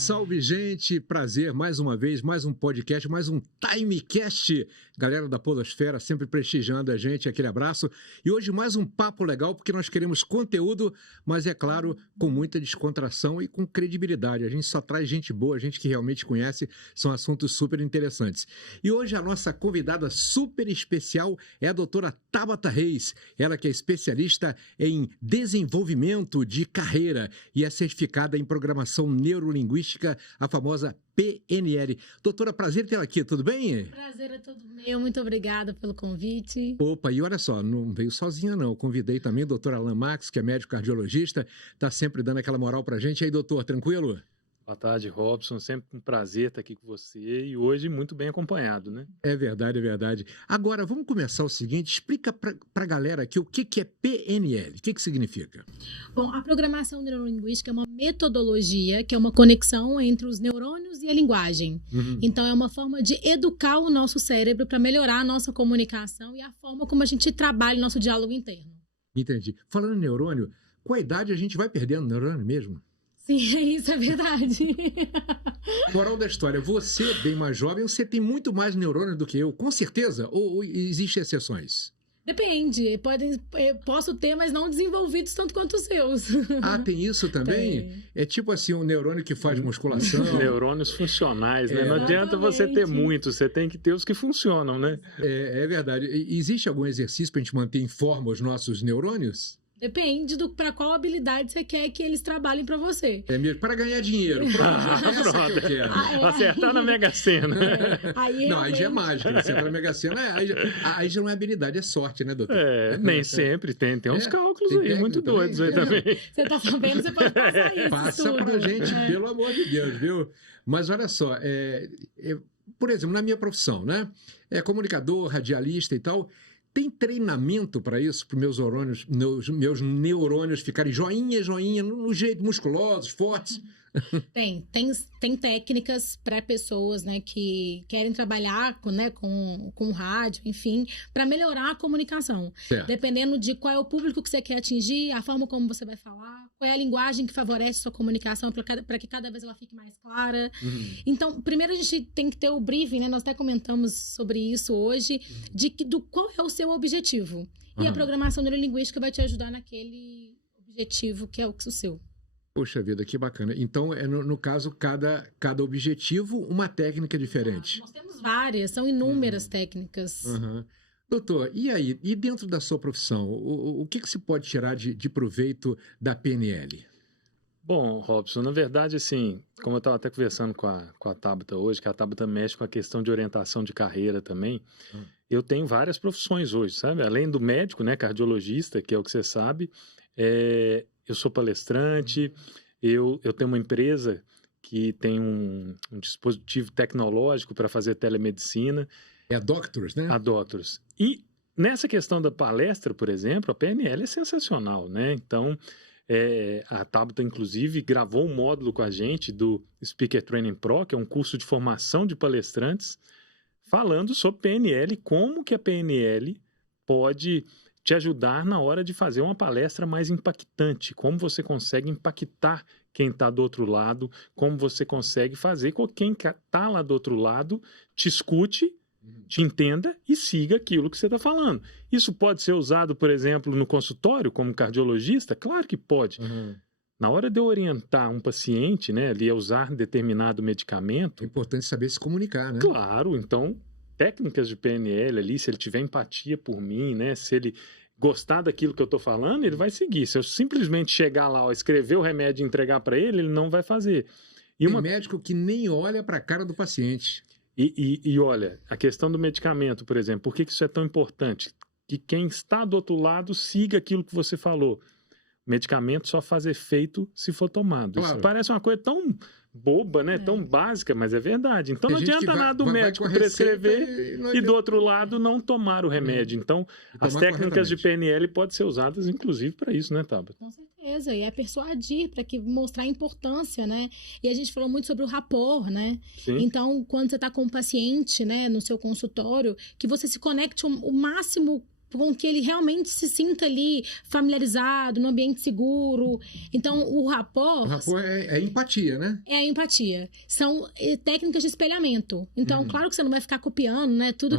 salve, gente! Prazer, mais uma vez, mais um podcast, mais um Timecast. Galera da Podosfera sempre prestigiando a gente, aquele abraço. E hoje mais um papo legal, porque nós queremos conteúdo, mas é claro, com muita descontração e com credibilidade. A gente só traz gente boa, gente que realmente conhece, são assuntos super interessantes. E hoje a nossa convidada super especial é a doutora Tabata Reis, ela que é especialista em desenvolvimento de carreira e é certificada em programação neurolinguística, a famosa PNL. Doutora, prazer tê-la aqui, tudo bem? Prazer é todo meu, muito obrigada pelo convite. Opa, e olha só, não veio sozinha não, eu convidei também o doutor Alan Max, que é médico cardiologista, está sempre dando aquela moral pra gente. E aí, doutor, tranquilo? Boa tarde, Robson. Sempre um prazer estar aqui com você e hoje muito bem acompanhado, né? É verdade, é verdade. Agora, vamos começar o seguinte, explica para a galera aqui o que é PNL, o que significa? Bom, a programação neurolinguística é uma metodologia que é uma conexão entre os neurônios e a linguagem. Então, é uma forma de educar o nosso cérebro para melhorar a nossa comunicação e a forma como a gente trabalha o nosso diálogo interno. Entendi. Falando em neurônio, com a idade a gente vai perdendo neurônio mesmo? Sim, isso é verdade. Moral da história, você, bem mais jovem, você tem muito mais neurônio do que eu, com certeza? Ou existem exceções? Depende, posso ter, mas não desenvolvidos tanto quanto os seus. Ah, tem isso também? Tem. É tipo assim, um neurônio que faz musculação. Neurônios funcionais, né? Não adianta Exatamente. você ter muitos, você tem que ter os que funcionam, né? É verdade. Existe algum exercício para a gente manter em forma os nossos neurônios? Depende para qual habilidade você quer que eles trabalhem para você. É mesmo, para ganhar dinheiro. Pronto, essa que eu quero. Acertar na Mega Sena. Não, aí já é mágica. Você entra na Mega Sena, aí já não é habilidade, é sorte, né, doutor? Nem sempre. Tem uns cálculos tem aí, muito doidos aí também. Você tá sabendo, você pode passar isso. Passa tudo. pra gente, pelo amor de Deus, viu? Mas olha só, por exemplo, na minha profissão, né? Comunicador, radialista e tal. Tem treinamento para isso, para meus neurônios ficarem joinha, no jeito, musculosos, fortes? Tem técnicas para pessoas, né, que querem trabalhar com rádio, enfim, para melhorar a comunicação. Certo. Dependendo de qual é o público que você quer atingir, a forma como você vai falar, qual é a linguagem que favorece a sua comunicação para que cada vez ela fique mais clara. Então, primeiro a gente tem que ter o briefing, né? Nós até comentamos sobre isso hoje, do qual é o seu objetivo. E a programação neurolinguística vai te ajudar naquele objetivo que é o seu. Poxa vida, que bacana. Então, no caso, cada objetivo, uma técnica diferente. Nós temos várias, são inúmeras técnicas. Doutor, e aí? E dentro da sua profissão, o que se pode tirar de proveito da PNL? Bom, Robson, na verdade, assim, como eu estava até conversando com a Tabata hoje, que a Tabata mexe com a questão de orientação de carreira também, eu tenho várias profissões hoje, sabe? Além do médico, né, cardiologista, que é o que você sabe, eu sou palestrante, eu tenho uma empresa que tem um dispositivo tecnológico para fazer telemedicina. É a Doctors, né? A Doctors. E nessa questão da palestra, por exemplo, a PNL é sensacional, né? Então, a Tabata, inclusive, gravou um módulo com a gente do Speaker Training Pro, que é um curso de formação de palestrantes, falando sobre PNL, como que a PNL pode te ajudar na hora de fazer uma palestra mais impactante, como você consegue impactar quem está do outro lado, como você consegue fazer com que quem está lá do outro lado te escute, te entenda e siga aquilo que você está falando. Isso pode ser usado, por exemplo, no consultório como cardiologista? Claro que pode. Na hora de eu orientar um paciente, né, ali a usar determinado medicamento... É importante saber se comunicar, né? Claro, então... técnicas de PNL ali, se ele tiver empatia por mim, né? Se ele gostar daquilo que eu estou falando, ele vai seguir. Se eu simplesmente chegar lá, escrever o remédio e entregar para ele não vai fazer. Tem médico que nem olha para a cara do paciente. E olha, a questão do medicamento, por exemplo, por que isso é tão importante? Que quem está do outro lado siga aquilo que você falou. O medicamento só faz efeito se for tomado. Claro. Isso parece uma coisa tão boba, né? Tão básica, mas é verdade. Então Tem não gente adianta que nada do médico prescrever e do outro lado não tomar o remédio. Então, as técnicas de PNL podem ser usadas, inclusive, para isso, né, Tabata? Com certeza, e é persuadir, para mostrar a importância, né? E a gente falou muito sobre o rapport, né? Sim. Então, quando você está com um paciente, né, no seu consultório, que você se conecte o máximo com que ele realmente se sinta ali familiarizado, num ambiente seguro. Então, o rapport... O rapport é empatia, né? É a empatia. São técnicas de espelhamento. Então, claro que você não vai ficar copiando, né? Tudo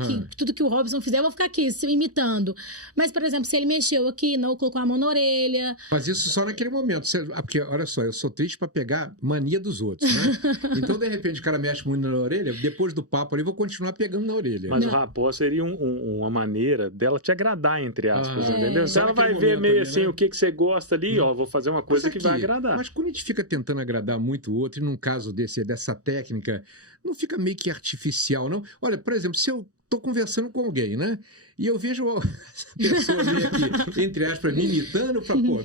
que o Robson fizer, eu vou ficar aqui imitando. Mas, por exemplo, se ele mexeu aqui, não colocou a mão na orelha... Mas isso só naquele momento. Porque, olha só, eu sou triste para pegar mania dos outros, né? Então, de repente, o cara mexe muito na orelha, depois do papo ali, eu vou continuar pegando na orelha. Mas o rapport seria uma maneira dela te agradar, entre aspas, entendeu? Então ela vai ver meio assim, né? O que você gosta ali, ó, vou fazer uma coisa que vai agradar. Mas quando a gente fica tentando agradar muito o outro, e num caso dessa técnica, não fica meio que artificial, não? Olha, por exemplo, se eu tô conversando com alguém, né? E eu vejo essa pessoa meio aqui, entre aspas, me imitando, eu falo, pô,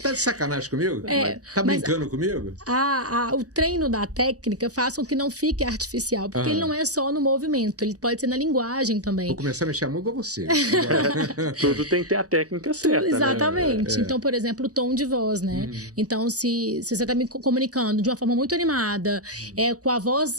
tá de sacanagem comigo? Tá brincando comigo? O treino da técnica faz com que não fique artificial, porque ele não é só no movimento, ele pode ser na linguagem também. Vou começar a mexer a mão igual você. Tudo tem que ter a técnica certa, exatamente. Né? Então, por exemplo, o tom de voz, né? Então, se você tá me comunicando de uma forma muito animada, com a voz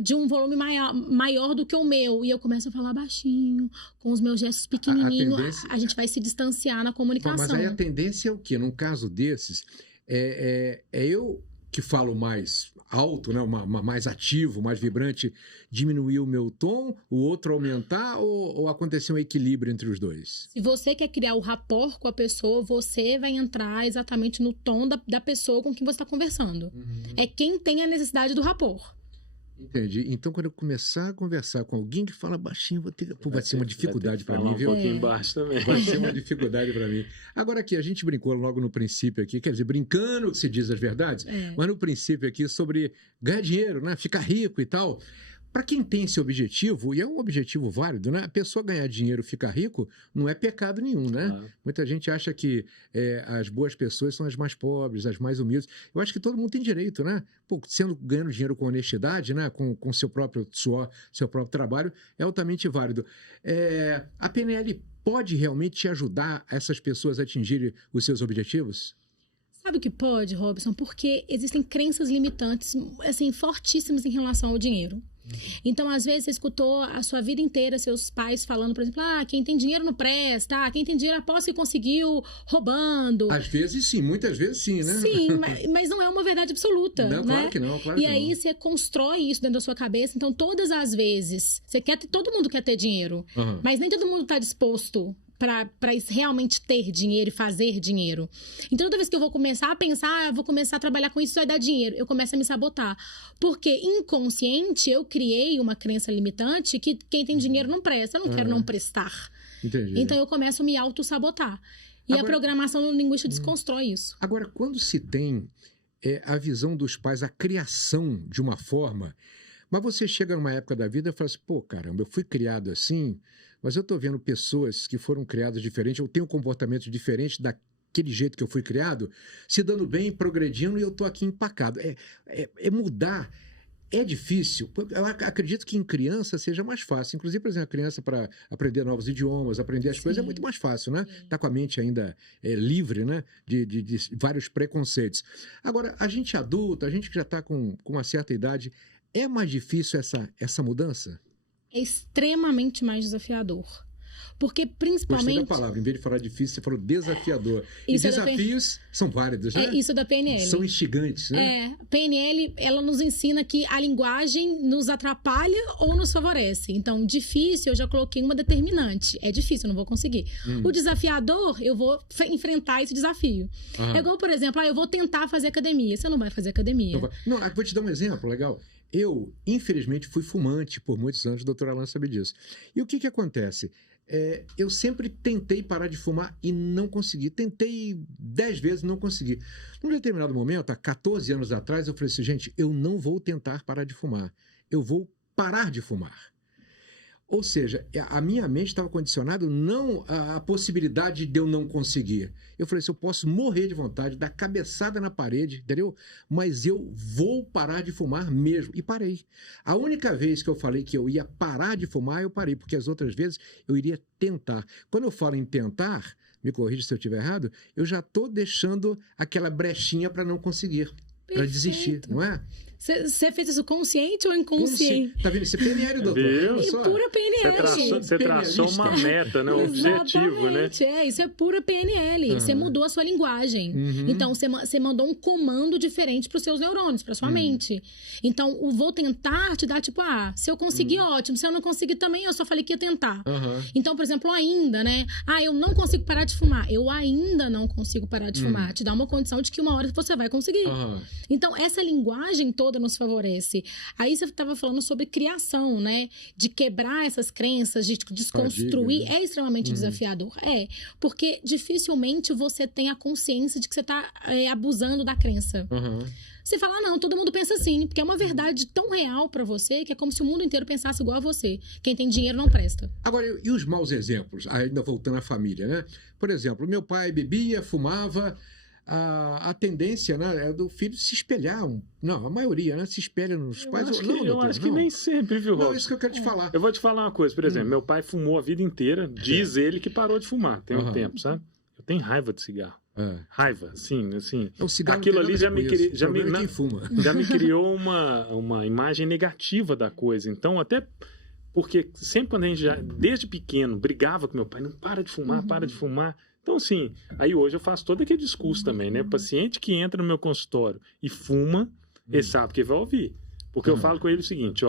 de um volume maior do que o meu, e eu começo a falar baixinho, com os meus gestos pequenininhos, a gente vai se distanciar na comunicação. Mas aí a tendência é o quê? Num caso desses, é eu que falo mais alto, né? Mais ativo, mais vibrante, diminuir o meu tom, o outro aumentar, ou acontecer um equilíbrio entre os dois? Se você quer criar o rapport com a pessoa, você vai entrar exatamente no tom da pessoa com quem você está conversando. É quem tem a necessidade do rapport. Entendi. Então, quando eu começar a conversar com alguém que fala baixinho, vai ser uma dificuldade para mim, viu? Um pouquinho baixo também. Vai ser uma dificuldade para mim. Agora aqui, a gente brincou logo no princípio aqui, quer dizer, brincando que se diz as verdades, mas no princípio aqui sobre ganhar dinheiro, né? Ficar rico e tal. Para quem tem esse objetivo, e é um objetivo válido, né? A pessoa ganhar dinheiro, ficar rico, não é pecado nenhum, né? Muita gente acha que as boas pessoas são as mais pobres, as mais humildes. Eu acho que todo mundo tem direito, né? Pô, ganhando dinheiro com honestidade, né? Com seu próprio suor, seu próprio trabalho, é altamente válido. A PNL pode realmente te ajudar essas pessoas a atingirem os seus objetivos? Sabe o que pode, Robson? Porque existem crenças limitantes, assim, fortíssimas em relação ao dinheiro. Então, às vezes, você escutou a sua vida inteira seus pais falando, por exemplo, quem tem dinheiro não presta, quem tem dinheiro aposta que conseguiu roubando. Às vezes sim, muitas vezes sim, né? Sim, mas não é uma verdade absoluta, não, né? Claro que não, claro e que aí não. Você constrói isso dentro da sua cabeça, então todas as vezes, todo mundo quer ter dinheiro, mas nem todo mundo está disposto para realmente ter dinheiro e fazer dinheiro. Então, toda vez que eu vou começar a pensar, eu vou começar a trabalhar com isso, vai dar dinheiro, eu começo a me sabotar. Porque inconsciente, eu criei uma crença limitante que quem tem dinheiro não presta, eu não quero não prestar. Entendi. Então, eu começo a me auto-sabotar. E a programação linguística desconstrói isso. Agora, quando se tem a visão dos pais, a criação de uma forma, mas você chega numa época da vida e fala assim, pô, caramba, eu fui criado assim, mas eu estou vendo pessoas que foram criadas diferentes, eu tenho um comportamento diferente daquele jeito que eu fui criado, se dando bem, progredindo, e eu estou aqui empacado. Mudar é difícil. Eu acredito que em criança seja mais fácil. Inclusive, por exemplo, a criança para aprender novos idiomas, aprender as coisas é muito mais fácil, né? Está com a mente ainda livre, né? De vários preconceitos. Agora, a gente adulta, a gente que já está com uma certa idade, é mais difícil essa mudança? É extremamente mais desafiador. Porque, principalmente... Gostei da palavra. Em vez de falar difícil, você falou desafiador. E desafios são válidos, né? Isso da PNL. São instigantes, né? A PNL, ela nos ensina que a linguagem nos atrapalha ou nos favorece. Então, difícil, eu já coloquei uma determinante. É difícil, eu não vou conseguir. O desafiador, eu vou enfrentar esse desafio. É igual, por exemplo, eu vou tentar fazer academia. Você não vai fazer academia. Não, vou te dar um exemplo legal. Eu, infelizmente, fui fumante por muitos anos, o doutor Alan sabe disso. E o que acontece? Eu sempre tentei parar de fumar e não consegui. Tentei 10 vezes e não consegui. Num determinado momento, há 14 anos atrás, eu falei assim, gente, eu não vou tentar parar de fumar. Eu vou parar de fumar. Ou seja, a minha mente estava condicionada não à possibilidade de eu não conseguir. Eu falei assim, eu posso morrer de vontade, dar cabeçada na parede, entendeu? Mas eu vou parar de fumar mesmo. E parei. A única vez que eu falei que eu ia parar de fumar, eu parei, porque as outras vezes eu iria tentar. Quando eu falo em tentar, me corrija se eu estiver errado, eu já estou deixando aquela brechinha para não conseguir, para desistir, não é? Você fez isso consciente ou inconsciente? Tá vendo? Isso é PNL, doutor. É pura PNL. Você traçou uma meta, né? Um objetivo, né? Isso é pura PNL. Você mudou a sua linguagem. Então, você mandou um comando diferente para os seus neurônios, para sua mente. Então, o vou tentar te dá tipo, se eu conseguir, ótimo. Se eu não conseguir também, eu só falei que ia tentar. Então, por exemplo, ainda, né? Eu não consigo parar de fumar. Eu ainda não consigo parar de fumar. Te dá uma condição de que uma hora você vai conseguir. Então, essa linguagem toda nos favorece. Aí você estava falando sobre criação, né? De quebrar essas crenças, de desconstruir. É extremamente desafiador. Porque dificilmente você tem a consciência de que você está abusando da crença. Você fala, não, todo mundo pensa assim, porque é uma verdade tão real pra você que é como se o mundo inteiro pensasse igual a você. Quem tem dinheiro não presta. Agora, e os maus exemplos? Ainda voltando à família, né? Por exemplo, meu pai bebia, fumava. A tendência, né, é do filho se espelhar. Não, a maioria, né? Se espelha nos pais. Eu acho que nem sempre, viu, Robson? Não, é isso que eu quero te falar. Eu vou te falar uma coisa, por exemplo, meu pai fumou a vida inteira, diz ele que parou de fumar, tem um tempo, sabe? Eu tenho raiva de cigarro. Raiva, sim. Aquilo ali já me criou uma imagem negativa da coisa. Então, até porque sempre quando a gente desde pequeno, brigava com meu pai, não para de fumar, para de fumar. Então, assim, aí hoje eu faço todo aquele discurso também, né? O paciente que entra no meu consultório e fuma, ele sabe que vai ouvir. Porque eu falo com ele o seguinte,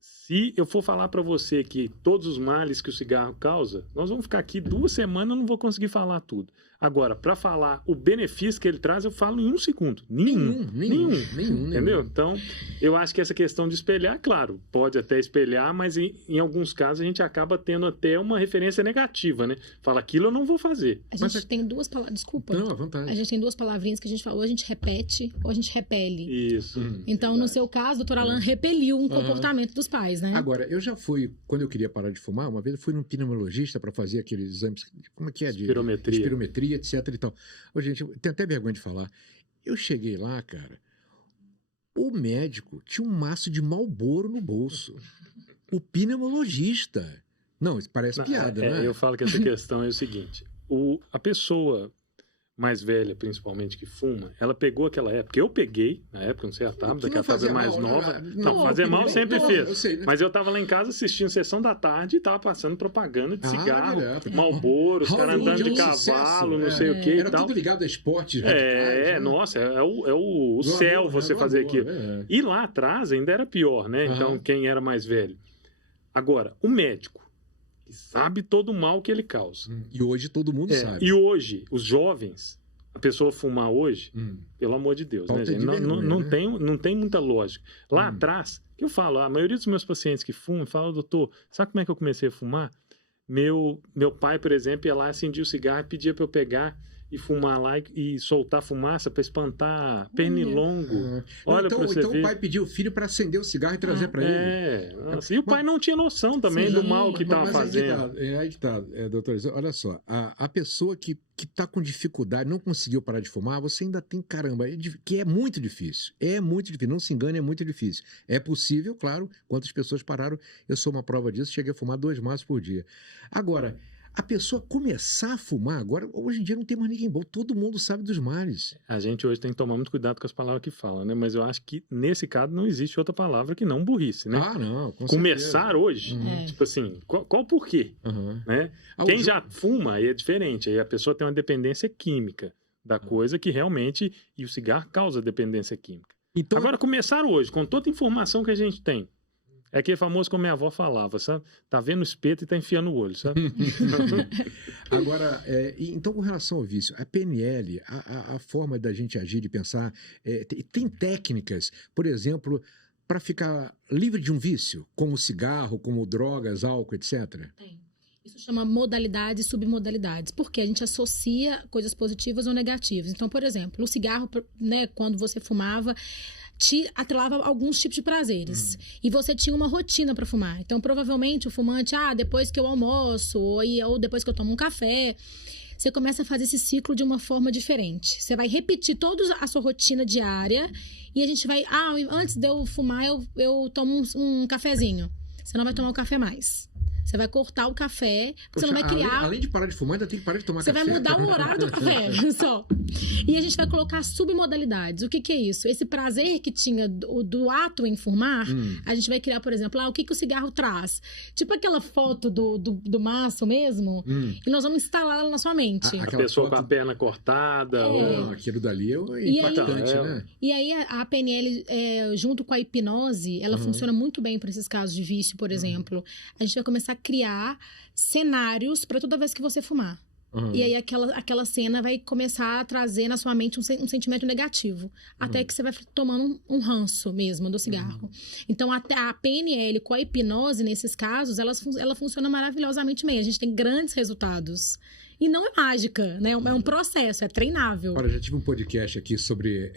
se eu for falar para você que todos os males que o cigarro causa, nós vamos ficar aqui 2 semanas e não vou conseguir falar tudo. Agora, para falar o benefício que ele traz, eu falo em 1 segundo. Nenhum. Entendeu? Então, eu acho que essa questão de espelhar, claro, pode até espelhar, mas em alguns casos a gente acaba tendo até uma referência negativa, né? Fala, aquilo eu não vou fazer. A gente tem 2 palavras, desculpa. Não, à vontade. A gente tem 2 palavrinhas que a gente falou, a gente repete ou a gente repele. Isso. Então, verdade. No seu caso, doutor Alan repeliu um comportamento dos pais, né? Agora, eu já fui, quando eu queria parar de fumar, uma vez eu fui num pneumologista para fazer aqueles exames, como é que é? Espirometria, etc e tal. Ô, gente, eu tenho até vergonha de falar. Eu cheguei lá, cara, o médico tinha um maço de Marlboro no bolso. O pneumologista. Não, isso parece piada, né? Eu falo que essa questão é o seguinte, a pessoa mais velha, principalmente, que fuma, ela pegou aquela época. Eu peguei, na época, não sei a Tabata, que ela fazia mais nova. Não, fazer mal sempre fez. Eu sei, né? Mas eu tava lá em casa assistindo Sessão da Tarde e tava passando propaganda de cigarro, Marlboro, os caras andando de cavalo, não sei o que e tal. Era tudo ligado a esportes radicais, nossa, é o céu você fazer aquilo. E lá atrás ainda era pior, né? Então, quem era mais velho. Agora, o médico, que sabe todo o mal que ele causa. E hoje todo mundo sabe. E hoje, os jovens, a pessoa fumar hoje, pelo amor de Deus, né, gente? Não tem muita lógica. Lá atrás, que eu falo, a maioria dos meus pacientes que fumam, falam, doutor, sabe como é que eu comecei a fumar? Meu pai, por exemplo, ia lá, acendia o cigarro e pedia para eu pegar e fumar lá e soltar fumaça para espantar pernilongo. Olha então, pra você ver. Então o pai pediu o filho para acender o cigarro e trazer para ele. Nossa. E o pai não tinha noção também do mal que estava fazendo. Aí que tá, doutor, olha só, a pessoa que está com dificuldade, não conseguiu parar de fumar, você ainda tem, caramba, que é muito difícil. É muito difícil, não se engane, é muito difícil. É possível, claro, quantas pessoas pararam, eu sou uma prova disso, cheguei a fumar 2 maços por dia. Agora, a pessoa começar a fumar, agora, hoje em dia não tem mais ninguém bom, todo mundo sabe dos males. A gente hoje tem que tomar muito cuidado com as palavras que fala, né? Mas eu acho que nesse caso não existe outra palavra que não burrice, né? Não, com começar certeza. Hoje, tipo assim, qual o porquê? Né? Quem já fuma aí é diferente, aí a pessoa tem uma dependência química da coisa que realmente, e o cigarro causa dependência química. Então, agora, começar hoje, com toda a informação que a gente tem, é aquele famoso como minha avó falava, sabe? Tá vendo o espeto e tá enfiando o olho, sabe? Agora, então com relação ao vício, a PNL, a forma da gente agir, de pensar, tem técnicas, por exemplo, para ficar livre de um vício, como cigarro, como drogas, álcool, etc? Tem. Isso chama modalidades e submodalidades, porque a gente associa coisas positivas ou negativas. Então, por exemplo, o cigarro, né, quando você fumava, te atrelava alguns tipos de prazeres. E você tinha uma rotina para fumar. Então, provavelmente, o fumante, depois que eu almoço, ou depois que eu tomo um café, você começa a fazer esse ciclo de uma forma diferente. Você vai repetir toda a sua rotina diária e a gente vai... antes de eu fumar, eu tomo um cafezinho. Você não vai tomar um café mais. Você vai cortar o café, porque você não vai criar... Além de parar de fumar, ainda tem que parar de tomar Você café. vai mudar o horário do café, só. E a gente vai colocar submodalidades. O que é isso? Esse prazer que tinha do ato em fumar, a gente vai criar, por exemplo, o que o cigarro traz. Tipo aquela foto do maço mesmo, e nós vamos instalar ela na sua mente. A pessoa com a perna cortada. Não, aquilo dali é impactante, né? E aí a PNL, junto com a hipnose, ela funciona muito bem para esses casos de vício, por exemplo. A gente vai começar a criar cenários para toda vez que você fumar. E aí aquela cena vai começar a trazer na sua mente um sentimento negativo. Até que você vai tomando um ranço mesmo do cigarro. Então até a PNL com a hipnose, nesses casos, ela funciona maravilhosamente bem. A gente tem grandes resultados. E não é mágica, né? É um processo, é treinável. Olha, já tive um podcast aqui sobre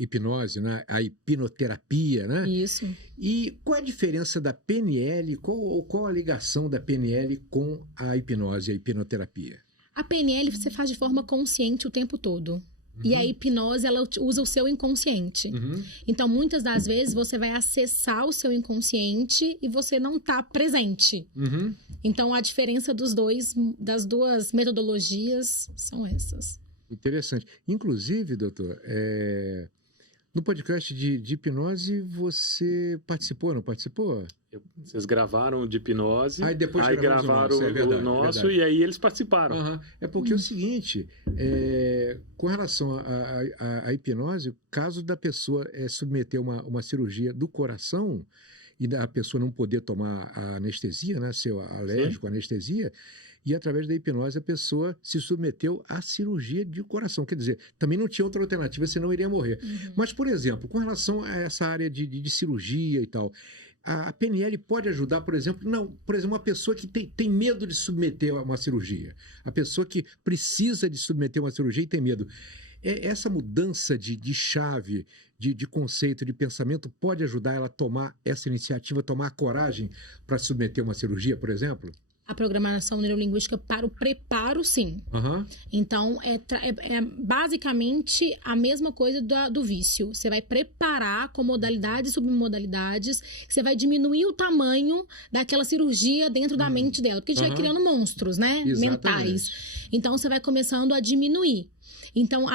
hipnose, né? A hipnoterapia, né? Isso. E qual é a diferença da PNL, qual a ligação da PNL com a hipnose, a hipnoterapia? A PNL você faz de forma consciente o tempo todo. E a hipnose, ela usa o seu inconsciente. Então, muitas das vezes, você vai acessar o seu inconsciente e você não está presente. Então, a diferença das duas metodologias são essas. Interessante. Inclusive, doutor, no podcast de hipnose, você participou, não participou? Vocês gravaram o de hipnose, aí depois gravaram o nosso e aí eles participaram. É porque é o seguinte, com relação à hipnose, o caso da pessoa submeter uma cirurgia do coração e da pessoa não poder tomar a anestesia, né, ser alérgico à anestesia, e através da hipnose a pessoa se submeteu à cirurgia de coração. Quer dizer, também não tinha outra alternativa, senão iria morrer. Mas, por exemplo, com relação a essa área de cirurgia e tal, a PNL pode ajudar, por exemplo, uma pessoa que tem medo de submeter a uma cirurgia. A pessoa que precisa de submeter uma cirurgia e tem medo. Essa mudança de chave, de conceito, de pensamento, pode ajudar ela a tomar essa iniciativa, tomar a coragem para submeter uma cirurgia, por exemplo? A programação neurolinguística para o preparo, sim. Então, é basicamente a mesma coisa do vício. Você vai preparar com modalidades e submodalidades, você vai diminuir o tamanho daquela cirurgia dentro da mente dela. Porque a gente vai criando monstros, né? Mentais. Então, você vai começando a diminuir. Então,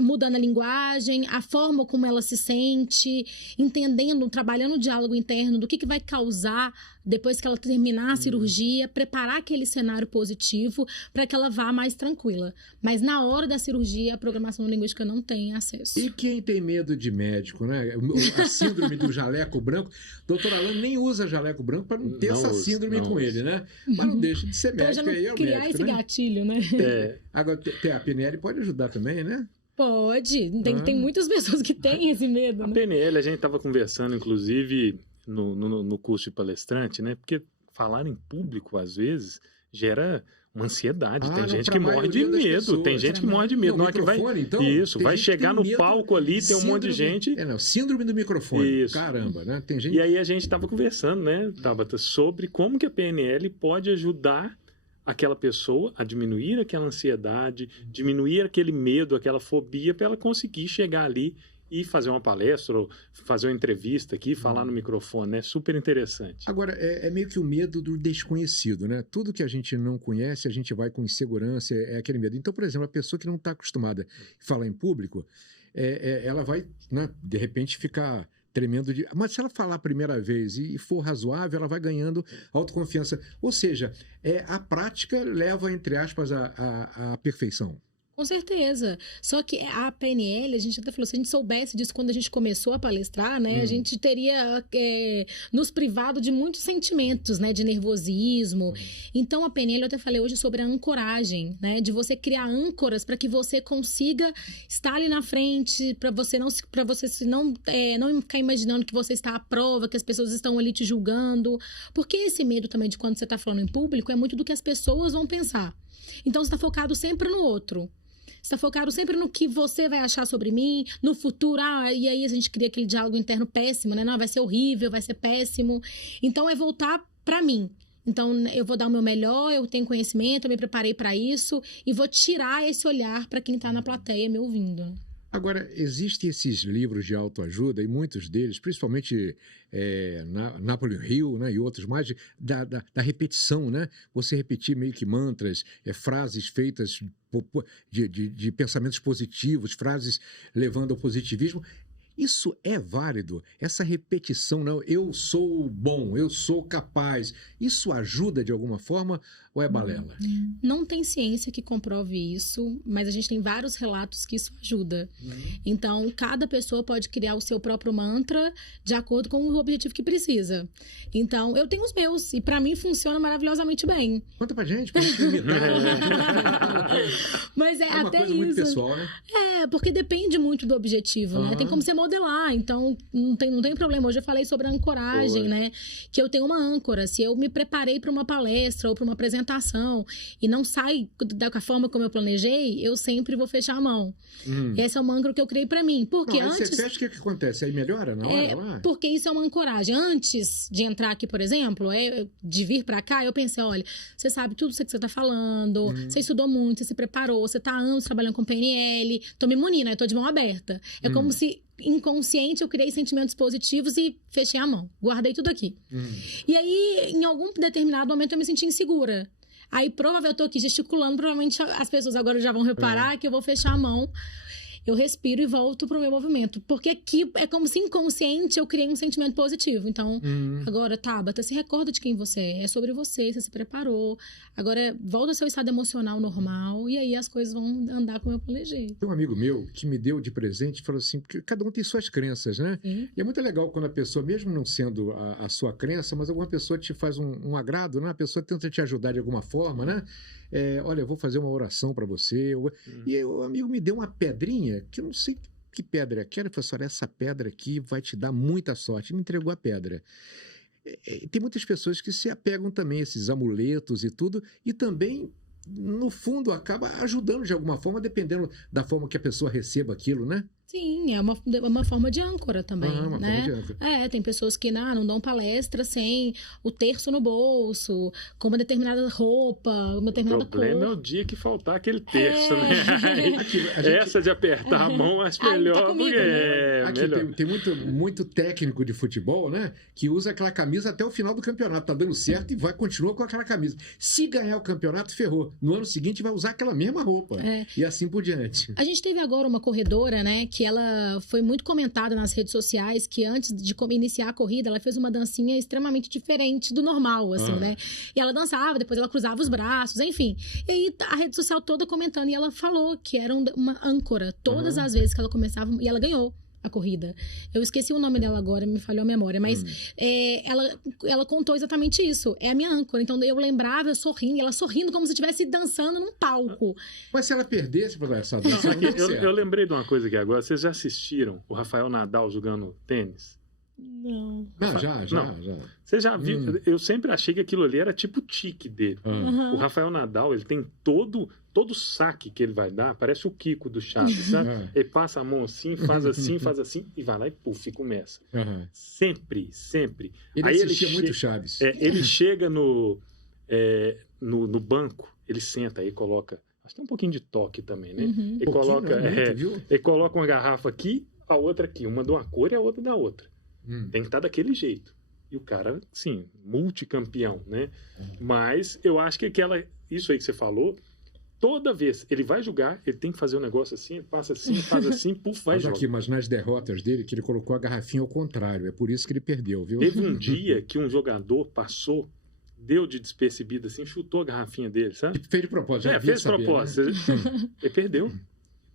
mudando a linguagem, a forma como ela se sente, entendendo, trabalhando o diálogo interno do que vai causar depois que ela terminar a cirurgia, preparar aquele cenário positivo para que ela vá mais tranquila. Mas na hora da cirurgia, a programação linguística não tem acesso. E quem tem medo de médico, né? A síndrome do jaleco branco, doutor Alan nem usa jaleco branco para não ter essa síndrome com ele, né? Mas não deixa de ser médico. Então, já não criar esse gatilho, né? Agora, a PNL pode ajudar também, né? Pode. Tem muitas pessoas que têm esse medo. A PNL, a gente estava conversando, inclusive, no curso de palestrante, né? Porque falar em público, às vezes, gera uma ansiedade. Tem gente que morre de medo. Tem gente que morre de medo. Não é que vai... Então, isso, vai chegar no palco ali, tem um monte de gente... síndrome do microfone. Isso. Caramba, né? Tem gente... E aí a gente estava conversando, né, Tabata, sobre como que a PNL pode ajudar aquela pessoa a diminuir aquela ansiedade, diminuir aquele medo, aquela fobia, para ela conseguir chegar ali e fazer uma palestra, ou fazer uma entrevista aqui, falar no microfone, né? Super interessante. Agora, é meio que o medo do desconhecido, né? Tudo que a gente não conhece, a gente vai com insegurança, é aquele medo. Então, por exemplo, a pessoa que não está acostumada a falar em público, ela vai, né, de repente, ficar tremendo de... Mas se ela falar a primeira vez e for razoável, ela vai ganhando autoconfiança. Ou seja, a prática leva, entre aspas, à perfeição. Com certeza. Só que a PNL, a gente até falou, se a gente soubesse disso quando a gente começou a palestrar, né? A gente teria nos privado de muitos sentimentos, né? De nervosismo. Então, a PNL, eu até falei hoje sobre a ancoragem, né? De você criar âncoras para que você consiga estar ali na frente, para você não ficar imaginando que você está à prova, que as pessoas estão ali te julgando. Porque esse medo também de quando você está falando em público é muito do que as pessoas vão pensar. Então, você está focado sempre no outro. Você está focado sempre no que você vai achar sobre mim, no futuro. E aí a gente cria aquele diálogo interno péssimo, né? Não, vai ser horrível, vai ser péssimo. Então, é voltar para mim. Então, eu vou dar o meu melhor, eu tenho conhecimento, eu me preparei para isso. E vou tirar esse olhar para quem está na plateia me ouvindo. Agora, existem esses livros de autoajuda, e muitos deles, principalmente Napoleon Hill, né, e outros mais, da repetição, né? Você repetir meio que mantras, frases feitas de pensamentos positivos, frases levando ao positivismo. Isso é válido? Essa repetição, não, eu sou bom, eu sou capaz, isso ajuda de alguma forma ou é balela? Não tem ciência que comprove isso, mas a gente tem vários relatos que isso ajuda. Então, cada pessoa pode criar o seu próprio mantra de acordo com o objetivo que precisa. Então, eu tenho os meus, e pra mim funciona maravilhosamente bem. Conta pra gente imitar. Mas é uma até coisa isso. muito pessoal, né? Porque depende muito do objetivo, né? Tem como você modelar, então não tem problema. Hoje eu falei sobre a ancoragem, né? Que eu tenho uma âncora. Se eu me preparei para uma palestra ou para uma apresentação e não sai da forma como eu planejei, eu sempre vou fechar a mão. Essa é uma âncora que eu criei para mim. Porque não, antes... Você fecha, o que acontece? Aí melhora na hora lá? Porque isso é uma ancoragem. Antes de entrar aqui, por exemplo, de vir para cá, eu pensei, olha, você sabe tudo isso que você tá falando, você estudou muito, você se preparou, você tá há anos trabalhando com PNL, tô me munindo, eu tô de mão aberta. É como se inconsciente eu criei sentimentos positivos e fechei a mão, guardei tudo aqui. E aí, em algum determinado momento, eu me senti insegura. Aí, provavelmente, eu tô aqui gesticulando, provavelmente as pessoas agora já vão reparar que eu vou fechar a mão. Eu respiro e volto pro meu movimento. Porque aqui é como se inconsciente eu criei um sentimento positivo. Então, agora, Tabata, se recorda de quem você é. É sobre você, você se preparou. Agora, volta ao seu estado emocional normal. E aí as coisas vão andar como eu planejei. Tem um amigo meu que me deu de presente e falou assim, porque cada um tem suas crenças, né? E é muito legal quando a pessoa, mesmo não sendo a sua crença, mas alguma pessoa te faz um agrado, né? A pessoa tenta te ajudar de alguma forma, né? Olha, eu vou fazer uma oração para você. E o amigo me deu uma pedrinha, que eu não sei que pedra é aquela. Ele falou assim, olha, essa pedra aqui vai te dar muita sorte. E me entregou a pedra. Tem muitas pessoas que se apegam também a esses amuletos e tudo, e também, no fundo, acaba ajudando de alguma forma, dependendo da forma que a pessoa receba aquilo, né? Sim, é uma forma de âncora também, uma né? forma de âncora. Tem pessoas que não dão palestra sem o terço no bolso, com uma determinada roupa, uma determinada cor. O problema é o dia que faltar aquele terço, né? Essa de apertar a mão, acho melhor. Tá comigo, melhor. Tem muito técnico de futebol, né? Que usa aquela camisa até o final do campeonato. Tá dando certo e continua com aquela camisa. Se ganhar o campeonato, ferrou. No ano seguinte vai usar aquela mesma roupa. E assim por diante. A gente teve agora uma corredora, né? Que ela foi muito comentada nas redes sociais, que antes de iniciar a corrida, ela fez uma dancinha extremamente diferente do normal, assim, né? E ela dançava, depois ela cruzava os braços, enfim. E aí a rede social toda comentando, e ela falou que era uma âncora. Todas as vezes que ela começava, e ela ganhou a corrida. Eu esqueci o nome dela agora, me falhou a memória, mas ela contou exatamente isso. É a minha âncora. Então eu lembrava, eu sorrindo, e ela sorrindo como se estivesse dançando num palco. Mas se ela perdesse para essa dança, eu lembrei de uma coisa aqui agora. Vocês já assistiram o Rafael Nadal jogando tênis? Não. Já. Você já viu? Eu sempre achei que aquilo ali era tipo o tique dele. O Rafael Nadal, ele tem todo saque que ele vai dar, parece o Kiko do Chaves, sabe? Ele passa a mão assim, faz assim, e vai lá e puf, e começa. Sempre. Ele aí assistia muito Chaves. Ele chega no banco, ele senta aí, coloca... Acho que tem um pouquinho de toque também, né? Ele coloca uma garrafa aqui, a outra aqui. Uma de uma cor e a outra da outra. Tem que estar daquele jeito. E o cara, sim, multicampeão, né? Mas eu acho que isso aí que você falou, toda vez ele vai jogar, ele tem que fazer um negócio assim, ele passa assim, faz assim, puf, vai jogar. Mas nas derrotas dele, que ele colocou a garrafinha ao contrário. É por isso que ele perdeu, viu? Teve um dia que um jogador passou, deu de despercebido assim, chutou a garrafinha dele, sabe? Fez de propósito. Fez de propósito. Né? Ele perdeu.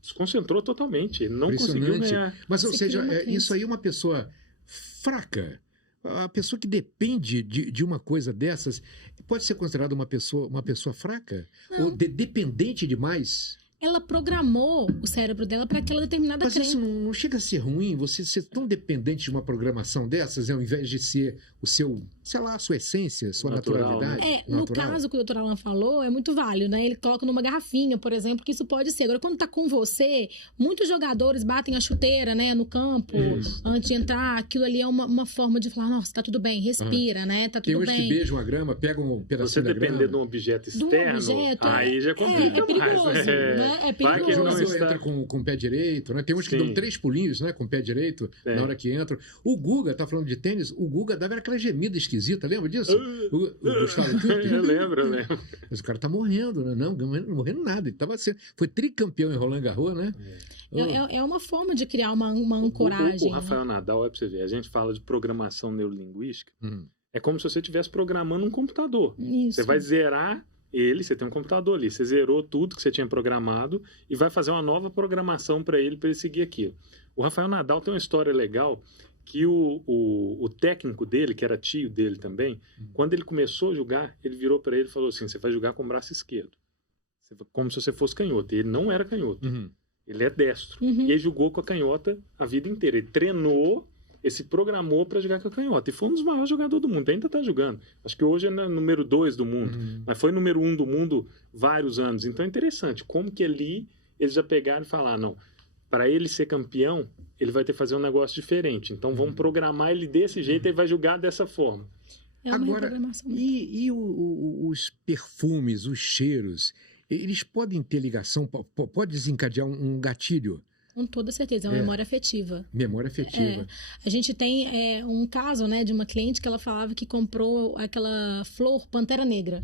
Desconcentrou totalmente. Ele não conseguiu ganhar. Mas, ou seja, isso aí é uma pessoa fraca. A pessoa que depende de uma coisa dessas pode ser considerada uma pessoa fraca? Não. Ou dependente demais? Ela programou o cérebro dela para aquela determinada crença. Mas isso não chega a ser ruim? Você ser tão dependente de uma programação dessas, ao invés de ser o seu sei lá, a sua essência, sua Natural, naturalidade. No caso que o doutor Alan falou, é muito válido, né? Ele coloca numa garrafinha, por exemplo, que isso pode ser. Agora, quando tá com você, muitos jogadores batem a chuteira, né, no campo, antes de entrar. Aquilo ali é uma forma de falar, nossa, tá tudo bem, respira, né? Tá tudo Tem uns bem. que beijam a grama, pegam um pedacinho Você da grama. depender de um objeto externo, aí já complica é perigoso, mais, né? É Vai que perigoso. não Mas está... entra com o pé direito, né? Tem uns que dão 3 pulinhos, né? Com o pé direito, na hora que entram. O Guga, tá falando de tênis, o Guga dava aquela gemida esquisita, lembra disso? O Gustavo Kuttner. Eu lembro. Mas o cara tá morrendo, né? Não morrendo nada. Ele tava sendo... Foi tricampeão em Roland Garros, né? É uma forma de criar uma ancoragem. O Rafael Nadal, é pra você ver, a gente fala de programação neurolinguística, é como se você estivesse programando um computador. Isso. Você vai zerar ele, você tem um computador ali, você zerou tudo que você tinha programado e vai fazer uma nova programação para ele seguir aquilo. O Rafael Nadal tem uma história legal que o técnico dele, que era tio dele também, quando ele começou a jogar, ele virou para ele e falou assim, você vai jogar com o braço esquerdo. Como se você fosse canhoto. E ele não era canhoto. Ele é destro. E ele jogou com a canhota a vida inteira. Ele treinou, ele se programou para jogar com a canhota. E foi um dos maiores jogadores do mundo. Ainda está jogando. Acho que hoje é número 2 do mundo. Mas foi número 1 do mundo vários anos. Então é interessante. Como que ali eles já pegaram e falaram, não, para ele ser campeão, ele vai ter que fazer um negócio diferente. Então vamos programar ele desse jeito e ele vai jogar dessa forma. Agora, e os perfumes, os cheiros, eles podem ter ligação, pode desencadear um gatilho? Com toda certeza, é uma memória afetiva. Memória afetiva. A gente tem um caso, né, de uma cliente que ela falava que comprou aquela flor Pantera Negra.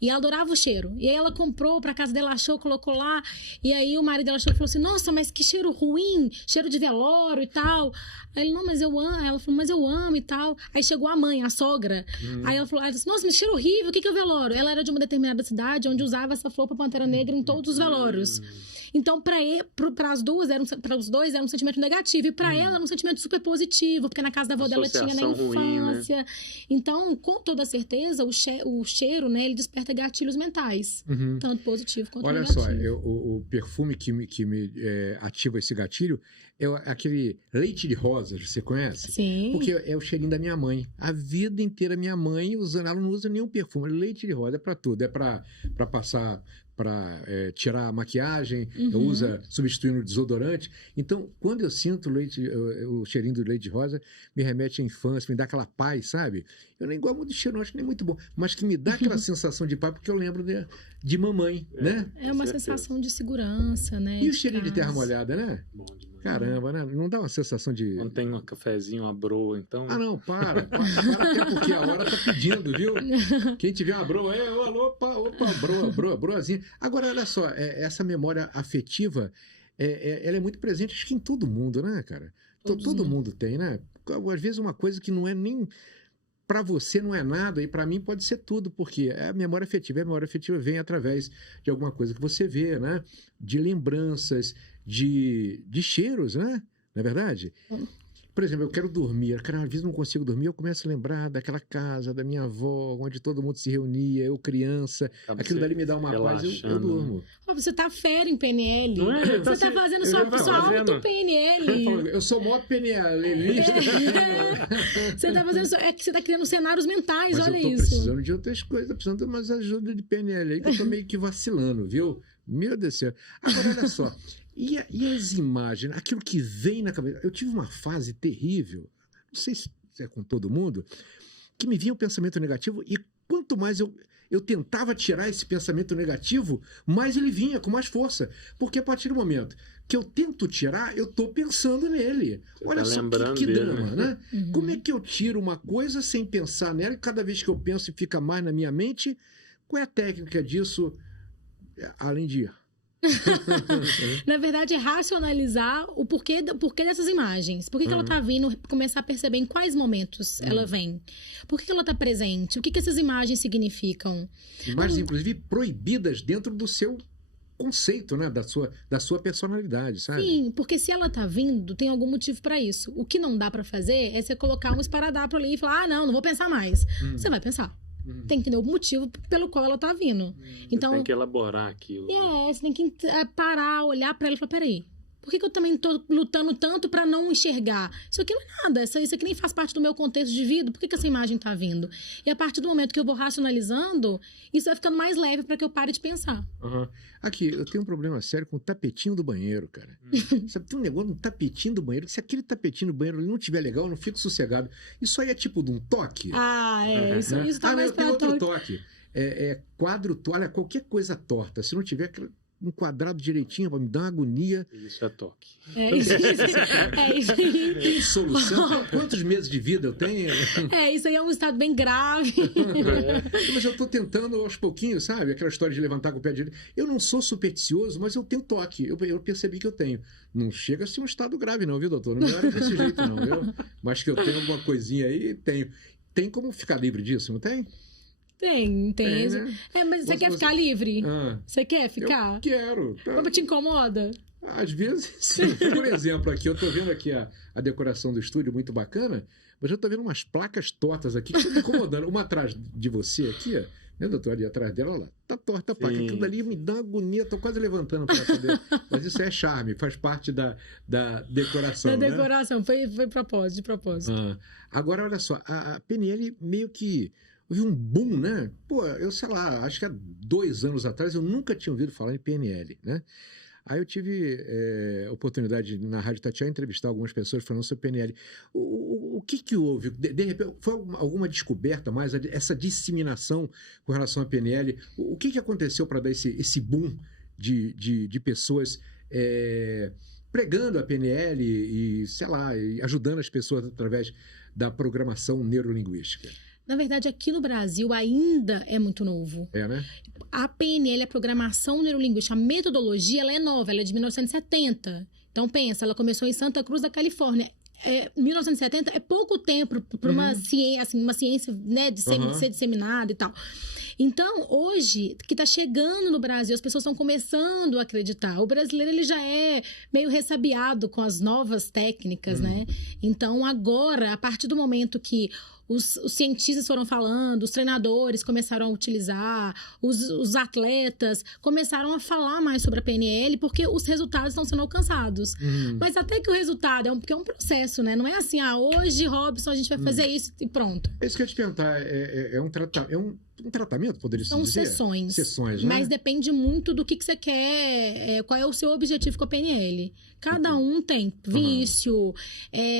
E ela adorava o cheiro. E aí ela comprou pra casa dela, achou, colocou lá. E aí o marido dela achou e falou assim, nossa, mas que cheiro ruim, cheiro de velório e tal. Aí ele, não, mas eu amo. Aí ela falou, mas eu amo e tal. Aí chegou a mãe, a sogra. Aí ela falou, nossa, mas cheiro horrível, o que é o velório? Ela era de uma determinada cidade onde usava essa flor pra Pantera Negra em todos os velórios. Então, para os dois era um sentimento negativo. E para ela era um sentimento super positivo, porque na casa da avó dela tinha na infância. Ruim, né? Então, com toda certeza, o cheiro, né, ele desperta gatilhos mentais. Tanto positivo quanto negativo. Olha só, o perfume que me ativa esse gatilho é aquele leite de rosas, você conhece? Sim. Porque é o cheirinho da minha mãe. A vida inteira minha mãe ela não usa nenhum perfume. Leite de rosa é para tudo. É para passar... para tirar a maquiagem, usa substituindo o desodorante. Então, quando eu sinto o cheirinho do leite de rosa, me remete à infância, me dá aquela paz, sabe? Eu nem gosto muito de cheiro, não acho que nem muito bom, mas que me dá aquela sensação de paz, porque eu lembro de mamãe, né? É uma sensação de segurança, né? E o cheirinho de terra molhada, né? Bom demais. Caramba, né? Não dá uma sensação de... Quando tem um cafezinho, uma broa, então... Ah, não, para até porque a hora tá pedindo, viu? Quem tiver uma broa, alô, opa, broazinha. Agora, olha só, essa memória afetiva, ela é muito presente, acho que em todo mundo, né, cara? Todo mundo tem, né? Às vezes uma coisa que não é nem... Para você não é nada, e para mim pode ser tudo, porque é a memória afetiva. A memória afetiva vem através de alguma coisa que você vê, né? De lembranças, de cheiros, né? Não é verdade? Por exemplo, eu quero dormir. Cara, às vezes não consigo dormir, eu começo a lembrar daquela casa, da minha avó, onde todo mundo se reunia, eu criança. Aquilo dali me dá uma paz, eu durmo. Você tá fera em PNL. Não é? Você tá fazendo sua auto-PNL. Eu sou moto PNL. Você tá fazendo... É que você tá criando cenários mentais, mas olha eu tô isso. precisando de outras coisas, tô precisando de umas ajudas de PNL aí, que eu tô meio que vacilando, viu? Meu Deus do céu. Agora, olha só. E as imagens, aquilo que vem na cabeça... Eu tive uma fase terrível, não sei se é com todo mundo, que me vinha o pensamento negativo e quanto mais eu tentava tirar esse pensamento negativo, mais ele vinha com mais força. Porque a partir do momento que eu tento tirar, eu estou pensando nele. Olha só que drama, né? Como é que eu tiro uma coisa sem pensar nela e cada vez que eu penso fica mais na minha mente? Qual é a técnica disso, além de... Na verdade, é racionalizar o porquê dessas imagens. Por que ela tá vindo, começar a perceber em quais momentos ela vem. Por que ela tá presente? O que essas imagens significam? Imagens, inclusive, proibidas dentro do seu conceito, né? Da sua personalidade, sabe? Sim, porque se ela tá vindo, tem algum motivo para isso. O que não dá para fazer é você colocar um esparadrapo ali e falar, não vou pensar mais. Você vai pensar. Tem que entender o motivo pelo qual ela tá vindo. Então, tem que elaborar aquilo. Você tem que parar, olhar para ela e falar, peraí, Por que eu também tô lutando tanto pra não enxergar? Isso aqui não é nada, isso aqui nem faz parte do meu contexto de vida, por que essa imagem tá vindo? E a partir do momento que eu vou racionalizando, isso vai ficando mais leve pra que eu pare de pensar. Aqui, eu tenho um problema sério com o tapetinho do banheiro, cara. Sabe, tem um negócio no tapetinho do banheiro, que se aquele tapetinho do banheiro não estiver legal, eu não fico sossegado. Isso aí é tipo de um toque? Isso tá mais tem pra outro toque. Quadro, olha, qualquer coisa torta, se não tiver enquadrado direitinho, vai me dar uma agonia. Isso é toque. É isso aí. Tem solução? Quantos meses de vida eu tenho? Isso aí é um estado bem grave. Mas eu tô tentando aos pouquinhos, sabe? Aquela história de levantar com o pé direito. Eu não sou supersticioso, mas eu tenho toque. Eu percebi que eu tenho. Não chega a ser um estado grave não, viu, doutor? Não é desse jeito, não. Mas que eu tenho alguma coisinha aí, tenho. Tem como ficar livre disso, não tem? Tem. Né? Mas você quer ficar livre? Você quer ficar? Eu quero. Tá. Como te incomoda? Às vezes, sim. Por exemplo, aqui, eu tô vendo aqui a decoração do estúdio, muito bacana, mas eu tô vendo umas placas tortas aqui que estão me incomodando. Uma atrás de você aqui, né, doutor? Ali atrás dela, olha lá, tá torta a placa. Aquilo dali me dá agonia, tô quase levantando para poder... Mas isso é charme, faz parte da decoração, Da decoração, né? Foi de propósito. Agora, olha só, a PNL meio que... Houve um boom, né? Pô, eu sei lá, acho que há 2 anos atrás eu nunca tinha ouvido falar em PNL, né? Aí eu tive a oportunidade na Rádio Tatiaia entrevistar algumas pessoas falando sobre PNL. O que houve? De repente, foi alguma descoberta mais, essa disseminação com relação à PNL? O que aconteceu para dar esse boom de pessoas pregando a PNL e, sei lá, e ajudando as pessoas através da programação neurolinguística? Na verdade, aqui no Brasil ainda é muito novo. Né? A PNL, a Programação Neurolinguística, a metodologia, ela é nova, ela é de 1970. Então, pensa, ela começou em Santa Cruz da Califórnia. 1970 é pouco tempo para uma ciência, assim, uma ciência, né, de ser disseminada e tal. Então, hoje, que está chegando no Brasil, as pessoas estão começando a acreditar. O brasileiro, ele já é meio ressabiado com as novas técnicas, né? Então, agora, a partir do momento que os cientistas foram falando, os treinadores começaram a utilizar, os atletas começaram a falar mais sobre a PNL, porque os resultados estão sendo alcançados. Mas até que o resultado, porque é um processo, né? Não é assim, hoje, Robson, a gente vai fazer isso e pronto. É isso que eu ia te perguntar, é um tratamento, poderia se dizer? São sessões, né? Mas depende muito do que você quer, qual é o seu objetivo com a PNL. Cada um tem vício,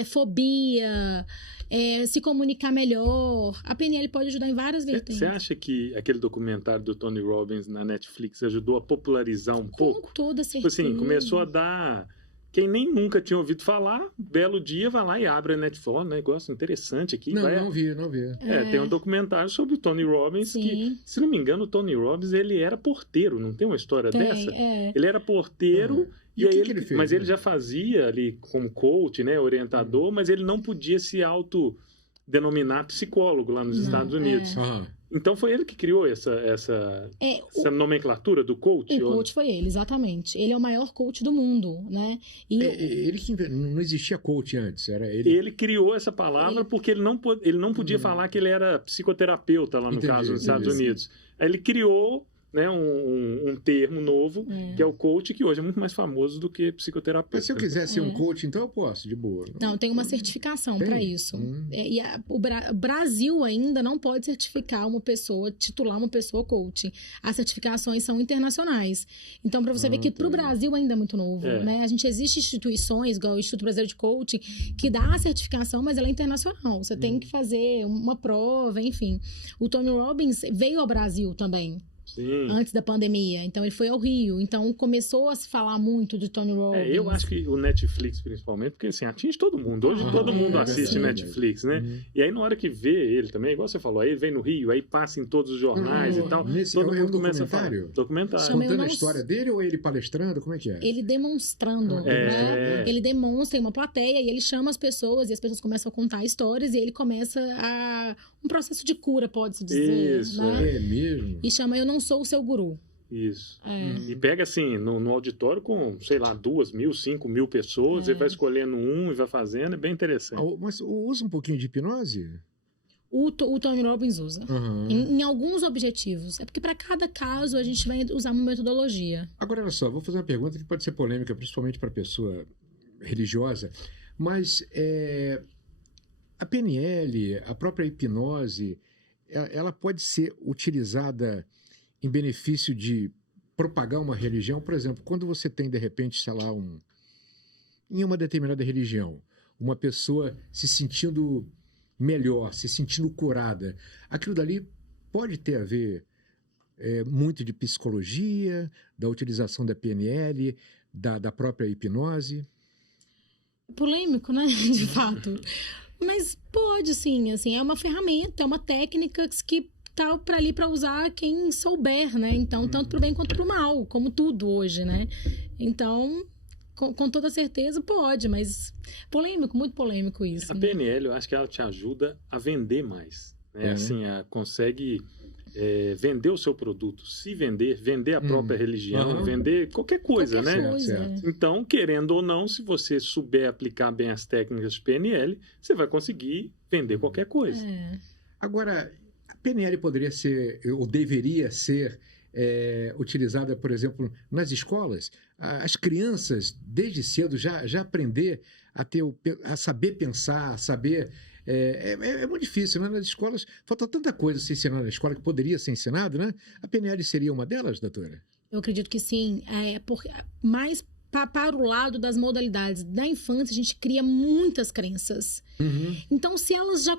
fobia... se comunicar melhor. A PNL pode ajudar em várias vertentes. Você acha que aquele documentário do Tony Robbins na Netflix ajudou a popularizar um pouco? Com toda certeza. Tipo assim, começou a dar... Quem nem nunca tinha ouvido falar, belo dia, vai lá e abre a Netflix, um negócio interessante aqui. Não vi. Tem um documentário sobre o Tony Robbins, que, se não me engano, o Tony Robbins, ele era porteiro, não tem uma história dessa? Ele era porteiro... E aí ele fez, mas ele já fazia ali como coach, né, orientador, mas ele não podia se autodenominar psicólogo lá nos Estados Unidos. Então foi ele que criou essa nomenclatura do coach? O coach foi ele, exatamente. Ele é o maior coach do mundo, né? Ele que não existia coach antes, era ele. Ele criou essa palavra porque ele não podia falar que ele era psicoterapeuta lá no caso nos Estados Unidos. Aí ele criou, né, um termo novo, que é o coach, que hoje é muito mais famoso do que psicoterapeuta. Mas se eu quiser ser um coach, então eu posso, de boa. Não, tem uma certificação para isso. E o Brasil ainda não pode certificar uma pessoa, titular uma pessoa coach. As certificações são internacionais. Então, para você ver que para o Brasil ainda é muito novo, né? A gente existe instituições, igual o Instituto Brasileiro de Coaching, que dá a certificação, mas ela é internacional. Você tem que fazer uma prova, enfim. O Tony Robbins veio ao Brasil também. Antes da pandemia. Então, ele foi ao Rio. Então, começou a se falar muito de Tony Robbins. Eu acho que o Netflix, principalmente, porque assim, atinge todo mundo. Hoje todo mundo assiste Netflix, né? E aí, na hora que vê ele também, igual você falou, aí ele vem no Rio, aí passa em todos os jornais e tal. Todo mundo começa a falar. Documentário. Contando a história dele ou ele palestrando? Como é que é? Ele demonstrando. Né? Ele demonstra em uma plateia e ele chama as pessoas e as pessoas começam a contar histórias e ele começa um processo de cura, pode-se dizer. Isso, né? É mesmo? E chama Eu Não Sou o Seu Guru. Isso. E pega assim, no auditório com, sei lá, 2.000, 5.000 pessoas, ele vai escolhendo um e vai fazendo, é bem interessante. Mas usa um pouquinho de hipnose? o Tony Robbins usa. Em alguns objetivos. É porque para cada caso a gente vai usar uma metodologia. Agora, olha só, vou fazer uma pergunta que pode ser polêmica, principalmente para pessoa religiosa, mas a PNL, a própria hipnose, ela pode ser utilizada em benefício de propagar uma religião? Por exemplo, quando você tem, de repente, sei lá, em uma determinada religião, uma pessoa se sentindo melhor, se sentindo curada, aquilo dali pode ter a ver muito de psicologia, da utilização da PNL, da própria hipnose? Polêmico, né? De fato. Mas pode, sim, assim, é uma ferramenta, é uma técnica que tá ali para usar quem souber, né? Então, tanto pro bem quanto pro mal, como tudo hoje, né? Então, com toda certeza pode, mas polêmico, muito polêmico isso. A PNL, eu acho que ela te ajuda a vender mais, né? Assim, consegue vender o seu produto, se vender a própria religião, vender qualquer coisa, né? Então, querendo ou não, se você souber aplicar bem as técnicas de PNL, você vai conseguir vender qualquer coisa. Agora, a PNL poderia ser, ou deveria ser, utilizada, por exemplo, nas escolas? As crianças, desde cedo, já aprender a saber pensar, a saber... É muito difícil, né? Nas escolas, falta tanta coisa se ensinar na escola que poderia ser ensinado, né? A PNL seria uma delas, doutora? Eu acredito que sim. Mais para o lado das modalidades da infância, a gente cria muitas crenças. Então, se elas já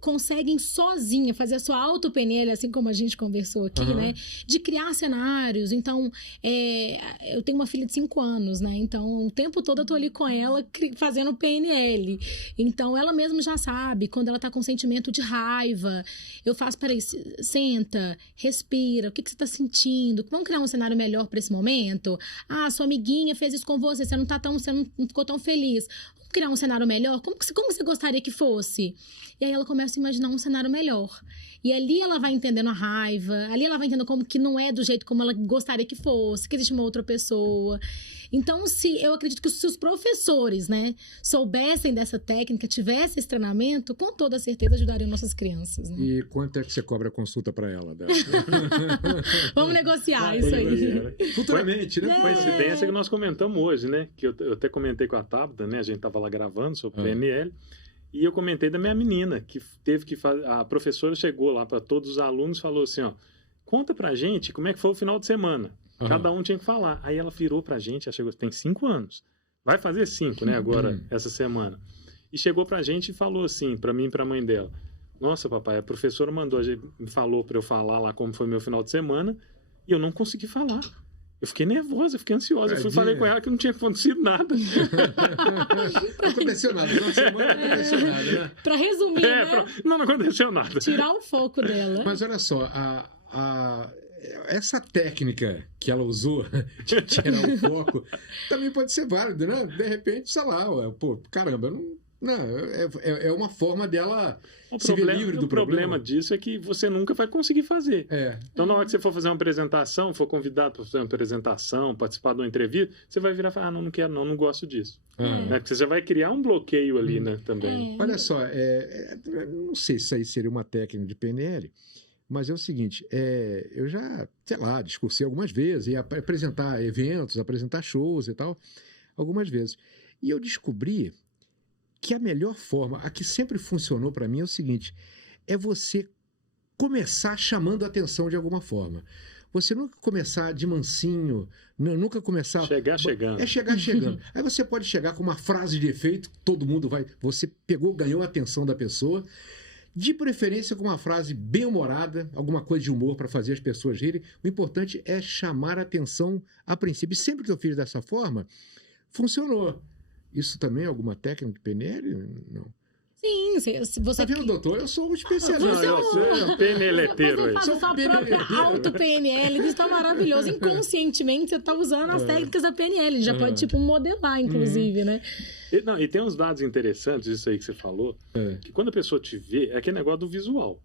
conseguem sozinha fazer a sua auto-PNL, assim como a gente conversou aqui, né? De criar cenários. Então, eu tenho uma filha de 5 anos, né? Então, o tempo todo eu tô ali com ela fazendo PNL. Então, ela mesma já sabe quando ela tá com sentimento de raiva. Eu faço, peraí, senta, respira, o que você tá sentindo? Vamos criar um cenário melhor para esse momento? Ah, sua amiguinha fez isso com você, você não ficou tão feliz. Vamos criar um cenário melhor? Como você gostaria que fosse? E aí ela começa a imaginar um cenário melhor. E ali ela vai entendendo a raiva, ali ela vai entendendo como que não é do jeito como ela gostaria que fosse, que existe uma outra pessoa. Então, eu acredito que se os professores, né, soubessem dessa técnica, tivessem esse treinamento, com toda certeza ajudariam nossas crianças. Né? E quanto é que você cobra a consulta para ela? Vamos negociar isso aí. Futuramente, né? Coincidência que nós comentamos hoje, né? Que eu até comentei com a Tabata, né? A gente estava lá gravando sobre PNL. E eu comentei da minha menina, que teve que fazer... A professora chegou lá para todos os alunos e falou assim, ó, conta pra gente como é que foi o final de semana. Cada um tinha que falar. Aí ela virou pra gente, ela chegou, tem 5 anos. Vai fazer 5, né, agora, essa semana. E chegou pra gente e falou assim, pra mim e pra mãe dela. Nossa, papai, a professora me falou pra eu falar lá como foi meu final de semana e eu não consegui falar. Eu fiquei nervosa, eu fiquei ansiosa. Eu falei com ela que não tinha acontecido nada. Não aconteceu nada. Uma semana não aconteceu nada, né? Pra resumir, né? Não aconteceu nada. Tirar o foco dela. Mas olha só, essa técnica que ela usou de tirar o foco também pode ser válida, né? De repente, sei lá, caramba, é uma forma dela se ver livre do problema. O problema disso é que você nunca vai conseguir fazer. Então, na hora que você for fazer uma apresentação, for convidado para fazer uma apresentação, participar de uma entrevista, você vai virar e falar, não quero não gosto disso. Porque você já vai criar um bloqueio ali, né, também. Olha só, não sei se isso aí seria uma técnica de PNL, mas é o seguinte, eu já, sei lá, discursei algumas vezes, ia apresentar eventos, apresentar shows e tal, algumas vezes. E eu descobri que a melhor forma, a que sempre funcionou para mim é o seguinte, é você começar chamando a atenção de alguma forma. Você nunca começar de mansinho, nunca começar... Chegar chegando. Chegar chegando. Aí você pode chegar com uma frase de efeito, todo mundo vai... Você ganhou a atenção da pessoa, de preferência com uma frase bem-humorada, alguma coisa de humor para fazer as pessoas rirem. O importante é chamar a atenção a princípio. E sempre que eu fiz dessa forma, funcionou. Isso também é alguma técnica de PNL? Não. Sim, você... Tá vendo, doutor? Eu sou um especialista. Você é um PNLeteiro aí. Você faz a sua própria auto-PNL. Isso tá maravilhoso. Inconscientemente, você tá usando as técnicas da PNL. Já pode, modelar, inclusive, né? E tem uns dados interessantes, isso aí que você falou, que quando a pessoa te vê, é aquele negócio do visual.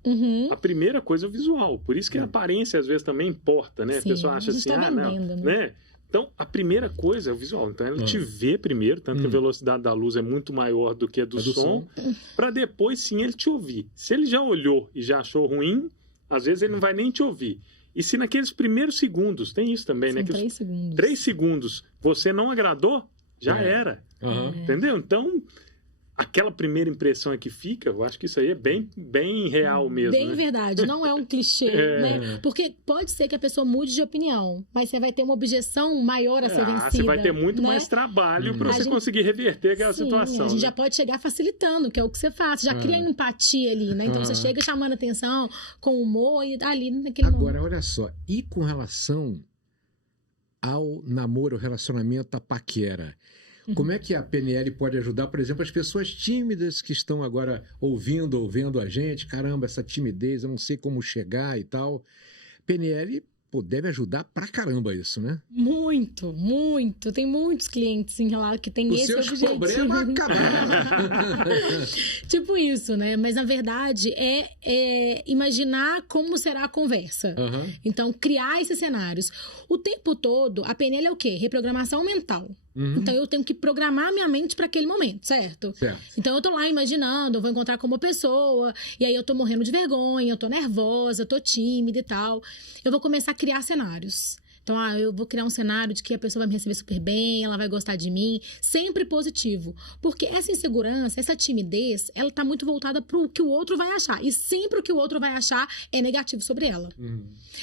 A primeira coisa é o visual. Por isso que a aparência, às vezes, também importa, né? Sim, a pessoa acha assim, tá vendendo, né? Então, a primeira coisa é o visual. Então, ela te vê primeiro, tanto que a velocidade da luz é muito maior do que a do som, para depois, sim, ele te ouvir. Se ele já olhou e já achou ruim, às vezes ele não vai nem te ouvir. E se naqueles primeiros segundos, tem isso também, São né? Que 3 segundos. 3 segundos você não agradou, já era. Entendeu? Então, aquela primeira impressão que fica, eu acho que isso aí é bem real mesmo. Bem né? verdade, não é um clichê, né? Porque pode ser que a pessoa mude de opinião, mas você vai ter uma objeção maior a ser vencida. Você vai ter muito né? mais trabalho para você conseguir reverter aquela situação. A gente já pode chegar facilitando, que é o que você faz. Já cria empatia ali, né? Então você chega chamando atenção com humor e ali naquele momento. Agora, olha só, e com relação ao namoro, ao relacionamento, à paquera? Como é que a PNL pode ajudar, por exemplo, as pessoas tímidas que estão agora ouvindo ou vendo a gente? Caramba, essa timidez, eu não sei como chegar e tal. PNL, pô, deve ajudar pra caramba isso, né? Muito, muito. Tem muitos clientes em relato que tem esse objetivo. Os seus problemas acabaram. Tipo isso, né? Mas, na verdade, é imaginar como será a conversa. Então, criar esses cenários. O tempo todo, a PNL é o quê? Reprogramação mental. Então, eu tenho que programar minha mente para aquele momento, certo? Então, eu tô lá imaginando, eu vou encontrar com uma pessoa, e aí eu tô morrendo de vergonha, eu tô nervosa, eu tô tímida e tal. Eu vou começar a criar cenários. Então, eu vou criar um cenário de que a pessoa vai me receber super bem, ela vai gostar de mim, sempre positivo. Porque essa insegurança, essa timidez, ela tá muito voltada pro que o outro vai achar. E sempre o que o outro vai achar é negativo sobre ela.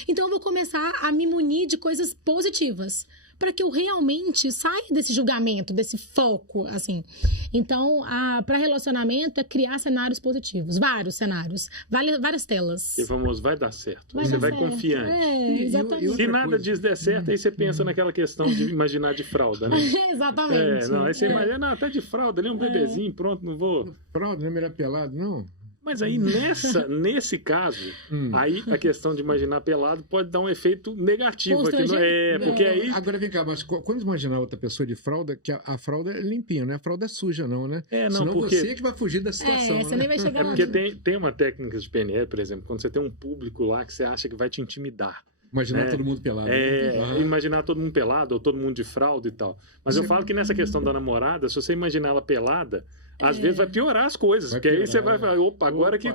Então, eu vou começar a me munir de coisas positivas, para que eu realmente saia desse julgamento, desse foco, assim. Então, para relacionamento é criar cenários positivos, vários cenários, várias telas. E famoso, vai dar certo. Você vai confiante. Exatamente. Se nada disso der certo, aí você pensa naquela questão de imaginar de fralda, né? Exatamente. Aí você imagina, tá de fralda, ali um bebezinho, pronto, não vou... Fralda, não é melhor pelado, não? Mas aí, nesse caso, aí a questão de imaginar pelado pode dar um efeito negativo aqui, não é? Porque aí... Agora vem cá, mas quando imaginar outra pessoa de fralda, que a fralda é limpinha, não é a fralda é suja, não, né? Não, senão porque... você que vai fugir da situação. Você nem vai chegar lá. Porque tem uma técnica de PNL, por exemplo, quando você tem um público lá que você acha que vai te intimidar. Imaginar todo mundo pelado. Imaginar todo mundo pelado, ou todo mundo de fralda e tal. Mas eu falo que nessa questão da namorada, se você imaginar ela pelada, às vezes vai piorar as coisas. Porque aí você vai falar, agora que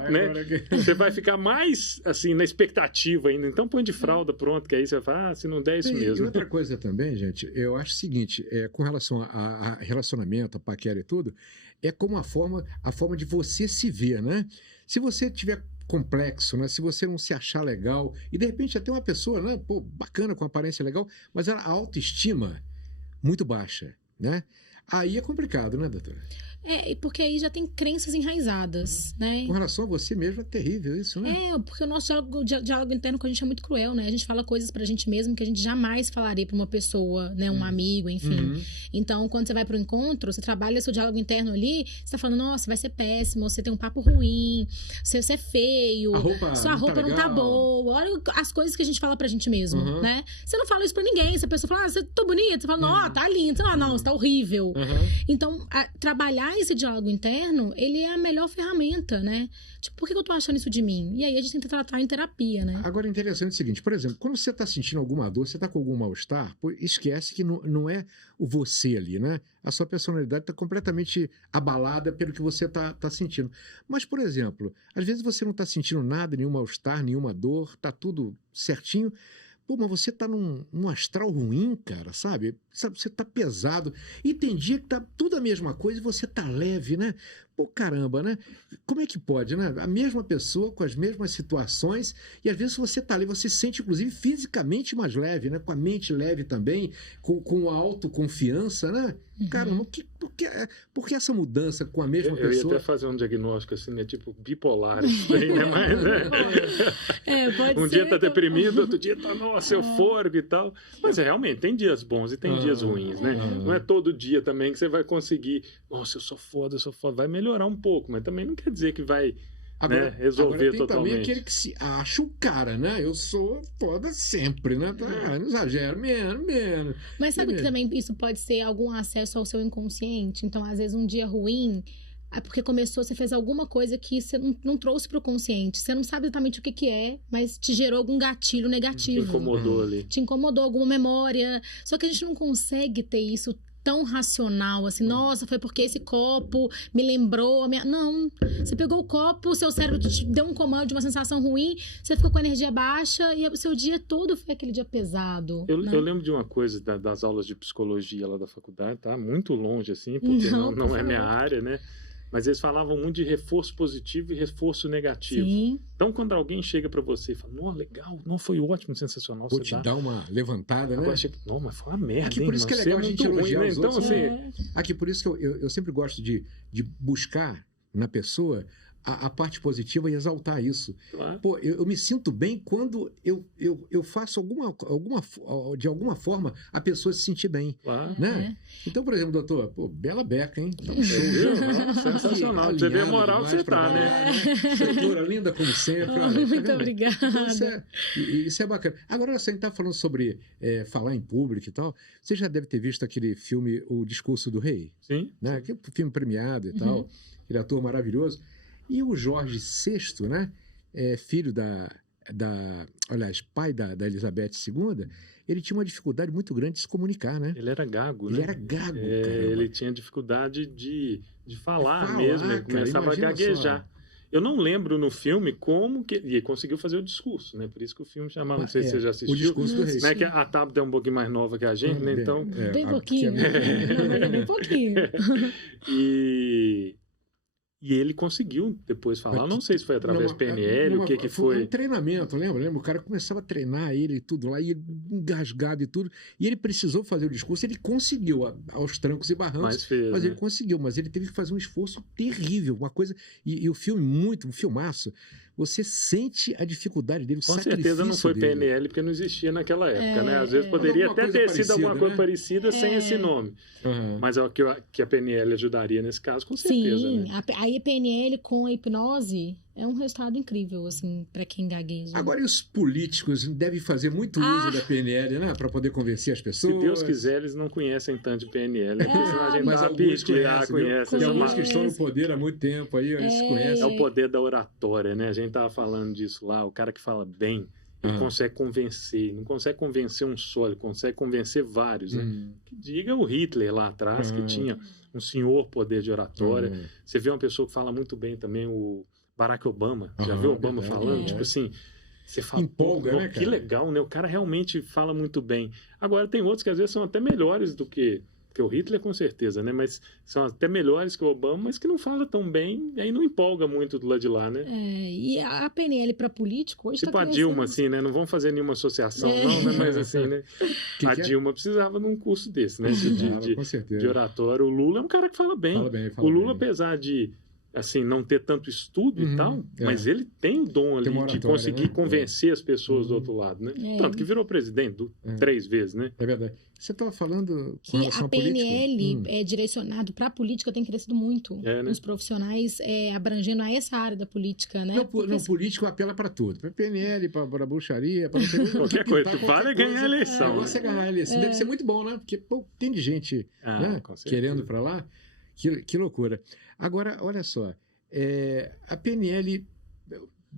você vai ficar mais assim na expectativa ainda. Então põe de fralda, pronto, que aí você vai falar, se não der, é isso mesmo. E outra coisa também, gente, eu acho o seguinte, com relação a relacionamento, a paquera e tudo, é como a forma de você se ver, né? Se você tiver complexo, né? Se você não se achar legal, e de repente até uma pessoa, né? Pô, bacana, com aparência legal, mas a autoestima muito baixa, né? Aí é complicado, né, doutora? Porque aí já tem crenças enraizadas, né? Com relação a você mesmo, é terrível isso, né? Porque o nosso diálogo interno com a gente é muito cruel, né? A gente fala coisas pra gente mesmo que a gente jamais falaria pra uma pessoa, né? Um amigo, enfim. Então, quando você vai pro encontro, você trabalha seu diálogo interno ali, você tá falando, nossa, vai ser péssimo, você tem um papo ruim, você é feio, sua roupa não tá boa. Olha as coisas que a gente fala pra gente mesmo, né? Você não fala isso pra ninguém. Se a pessoa fala, você tá bonita, você fala, não, tá lindo. Você fala, não, você tá horrível. Então, trabalhar esse diálogo interno, ele é a melhor ferramenta, né? Tipo, por que eu tô achando isso de mim? E aí a gente tenta tratar em terapia, né? Agora, interessante o seguinte, por exemplo, quando você tá sentindo alguma dor, você tá com algum mal-estar, esquece que não é o você ali, né? A sua personalidade tá completamente abalada pelo que você tá sentindo. Mas, por exemplo, às vezes você não tá sentindo nada, nenhum mal-estar, nenhuma dor, tá tudo certinho. Pô, mas você tá num astral ruim, cara, sabe? Você tá pesado. E tem dia que tá tudo a mesma coisa e você tá leve, né? Pô, caramba, né? Como é que pode, né? A mesma pessoa com as mesmas situações e às vezes você tá ali, você se sente inclusive fisicamente mais leve, né? Com a mente leve também, com a autoconfiança, né? Caramba, por que essa mudança com a mesma pessoa? Eu ia até fazer um diagnóstico assim, né? Tipo bipolar, isso aí, né? Mas, pode um dia tá deprimido, outro dia tá, nossa, eufórico e tal. Mas realmente, tem dias bons e tem dias ruins, né? Não é todo dia também que você vai conseguir, nossa, eu sou foda. Vai melhorar um pouco, mas também não quer dizer que vai resolver tem totalmente. Também aquele que se acha o cara, né? Eu sou foda sempre, né? Não exagero, menos. Mas sabe que também isso pode ser algum acesso ao seu inconsciente? Então, às vezes, um dia ruim porque você fez alguma coisa que você não trouxe pro consciente. Você não sabe exatamente o que é, mas te gerou algum gatilho negativo. Te incomodou ali. Te incomodou, alguma memória. Só que a gente não consegue ter isso tão racional, assim, nossa, foi porque esse copo me lembrou a minha... Não, você pegou o copo, o seu cérebro te deu um comando de uma sensação ruim, você ficou com a energia baixa e o seu dia todo foi aquele dia pesado. Eu lembro de uma coisa das aulas de psicologia lá da faculdade, tá? Muito longe, assim, porque não é minha área, né? Mas eles falavam muito de reforço positivo e reforço negativo. Sim. Então, quando alguém chega para você e fala, não, legal, não, foi ótimo, sensacional. Pô, te dá uma levantada, né? Agora, não, mas foi uma merda, aqui, por isso que é legal a gente elogiar ruim, os né? outros. Então, assim... Aqui, por isso que eu sempre gosto de buscar na pessoa a parte positiva e exaltar isso. Claro. Pô, eu me sinto bem quando eu faço de alguma forma a pessoa se sentir bem. Claro. Né? Então, por exemplo, doutor, pô, bela beca, hein? Tá um show. Sensacional. Você vê a moral que você tá, né? Doutora, linda como sempre. Olha, Muito tá obrigada. Então, isso é bacana. Agora, você está falando sobre falar em público e tal. Você já deve ter visto aquele filme O Discurso do Rei. Sim. Né? Que é um filme premiado e tal. Aquele ator maravilhoso. E o Jorge VI, né, filho aliás, pai da Elizabeth II, ele tinha uma dificuldade muito grande de se comunicar, né? Ele era gago, né? Ele era gago, ele tinha dificuldade de falar mesmo, ele começava a gaguejar. Só. Eu não lembro no filme como que... E ele conseguiu fazer o discurso, né? Por isso que o filme chamava... Não sei se você já assistiu. O Discurso do Rei. Né? Que a Tabata é um pouquinho mais nova que a gente, né? Então... Bem pouquinho. Bem pouquinho. E ele conseguiu depois falar, eu não sei se foi através do PNL, o que foi. Um treinamento, lembra? O cara começava a treinar ele e tudo lá, e ele engasgado e tudo, e ele precisou fazer o discurso, ele conseguiu, aos trancos e barrancos, mas ele conseguiu, mas ele teve que fazer um esforço terrível, uma coisa, e o filme, um filmaço, você sente a dificuldade dele, o com certeza não foi dele. PNL, porque não existia naquela época, né? Às vezes poderia até ter sido alguma coisa parecida sem esse nome. Mas é o que a PNL ajudaria nesse caso, com certeza. Sim, né? A PNL com a hipnose é um resultado incrível, assim, para quem gagueja. Agora, e os políticos devem fazer muito uso da PNL, né? Para poder convencer as pessoas. Se Deus quiser, eles não conhecem tanto de PNL. Né? Senão a gente mas alguns conhecem. Tem alguns que estão no poder há muito tempo aí, eles conhecem. É o poder da oratória, né? A gente estava falando disso lá. O cara que fala bem, ele consegue convencer. Não consegue convencer um só, ele consegue convencer vários. Né? Que diga o Hitler lá atrás, que tinha um senhor poder de oratória. Você vê uma pessoa que fala muito bem também, o Barack Obama. Já viu o Obama falando? Tipo assim, você fala, empolga, né, que legal, né? O cara realmente fala muito bem. Agora, tem outros que às vezes são até melhores do que o Hitler, com certeza, né? Mas são até melhores que o Obama, mas que não fala tão bem, e aí não empolga muito do lado de lá, né? E a PNL para político hoje tipo a Dilma, assim, né? Não vamos fazer nenhuma associação, não, né? Mas assim, né? A Dilma precisava de um curso desse, né? De oratório. O Lula é um cara que fala bem. O Lula, apesar de assim, não ter tanto estudo e tal, mas ele tem o dom ali de conseguir convencer as pessoas do outro lado, né? Tanto que virou presidente 3 vezes, né? É verdade. Você estava falando que a PNL é direcionado para a política, tem crescido muito. Né? Os profissionais abrangendo a essa área da política, né? Não, político apela para tudo. Para PNL, para bruxaria, para qualquer coisa. Vale ganhar a eleição. Você ganhar a eleição. Deve ser muito bom, né? Porque tem de gente querendo para lá. Que loucura. Agora, olha só, a PNL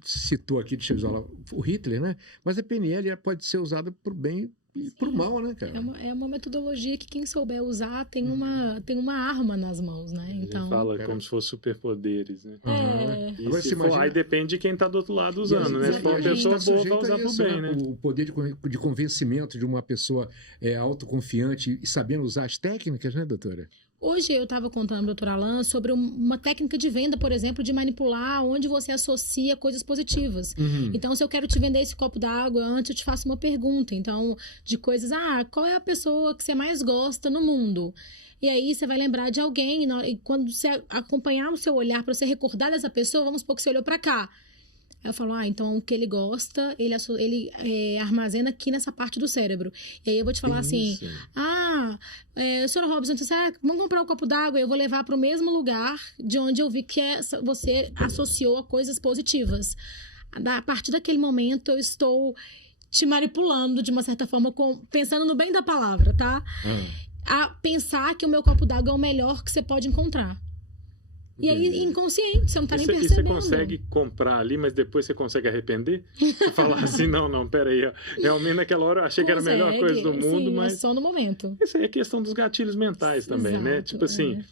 citou aqui, deixa eu usar o Hitler, né? Mas a PNL pode ser usada para o bem e para o mal, né, cara? É uma metodologia que quem souber usar tem uma arma nas mãos, né? Então, a gente fala como se fosse superpoderes, né? Agora, se for, aí depende de quem está do outro lado usando, né? Se for uma pessoa boa, vai usar para o bem, né? O poder de convencimento de uma pessoa autoconfiante e sabendo usar as técnicas, né, doutora? Hoje eu estava contando ao doutor Alan sobre uma técnica de venda, por exemplo, de manipular, onde você associa coisas positivas. Então, se eu quero te vender esse copo d'água, antes eu te faço uma pergunta. Então, de coisas, qual é a pessoa que você mais gosta no mundo? E aí você vai lembrar de alguém, e quando você acompanhar o seu olhar, para você recordar dessa pessoa, vamos supor que você olhou para cá. Aí eu falo, então o que ele gosta, ele armazena aqui nessa parte do cérebro. E aí eu vou te falar assim, senhor Robson, vamos comprar um copo d'água, eu vou levar para o mesmo lugar de onde eu vi que você associou a coisas positivas. A partir daquele momento eu estou te manipulando de uma certa forma, pensando no bem da palavra, tá? A pensar que o meu copo d'água é o melhor que você pode encontrar. E aí, inconsciente, você não tá nem E percebendo. você consegue comprar ali, mas depois você consegue arrepender? E falar assim, não, peraí, realmente naquela hora eu achei que era a melhor coisa do mundo, sim, mas... é só no momento. Isso aí é questão dos gatilhos mentais também, né? Exato, Tipo assim,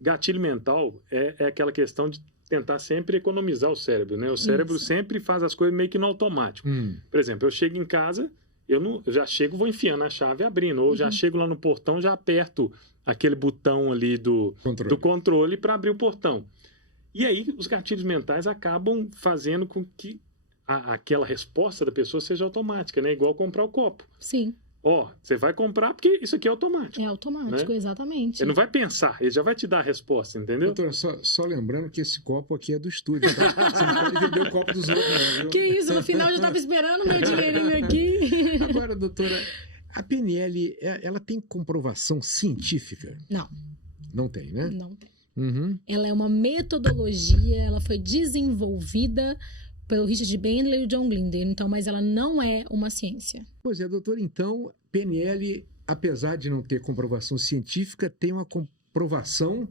gatilho mental é aquela questão de tentar sempre economizar o cérebro, né? O cérebro sempre faz as coisas meio que no automático. Por exemplo, eu chego em casa, eu já chego, vou enfiando a chave e abrindo, ou já chego lá no portão, já aperto aquele botão ali do controle para abrir o portão. E aí os gatilhos mentais acabam fazendo com que aquela resposta da pessoa seja automática, né? Igual comprar o copo. Sim. Você vai comprar porque isso aqui é automático. É automático, né? Exatamente. Ele não vai pensar, ele já vai te dar a resposta, entendeu? Doutora, só lembrando que esse copo aqui é do estúdio, tá? Você não pode vender o copo dos outros, não, viu? Que isso, no final eu já estava esperando o meu dinheirinho aqui. Agora, doutora, a PNL, ela tem comprovação científica? Não. Não tem, né? Não tem. Uhum. Ela é uma metodologia, ela foi desenvolvida pelo Richard Bandler e o John Grinder, então, mas ela não é uma ciência. Pois é, doutor, então, PNL, apesar de não ter comprovação científica, tem uma comprovação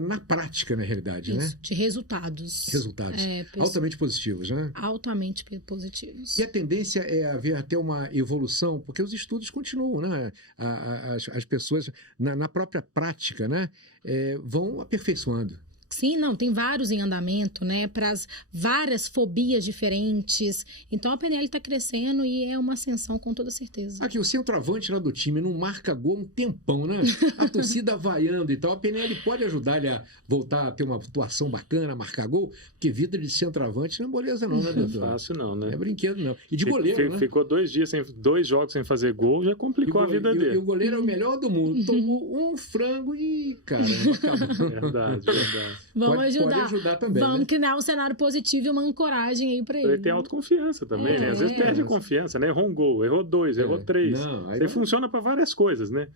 na prática, na realidade, Isso, né? de resultados. Resultados altamente positivos, né? Altamente positivos. E a tendência é haver até uma evolução, porque os estudos continuam, né? As pessoas, na própria prática, né? Vão aperfeiçoando. Sim, não, tem vários em andamento, né? Para as várias fobias diferentes. Então a PNL está crescendo e é uma ascensão com toda certeza. Aqui, o centroavante lá do time não marca gol um tempão, né? A torcida vaiando e tal. A PNL pode ajudar ele a voltar a ter uma atuação bacana, marcar gol, porque vida de centroavante não é moleza, não, né, doutor? Não é fácil, não, né? É brinquedo, não. E de goleiro, né? Ficou 2 jogos sem fazer gol, já complicou a vida dele. E o goleiro é o melhor do mundo. Tomou um frango e, caramba, acabou. Verdade. Vamos ajudar. Pode ajudar também, Vamos né? criar um cenário positivo e uma ancoragem aí pra ele. Ele tem autoconfiança também, né? Às vezes perde a confiança, né? Errou um gol, errou 2, errou 3. Isso funciona para várias coisas, né?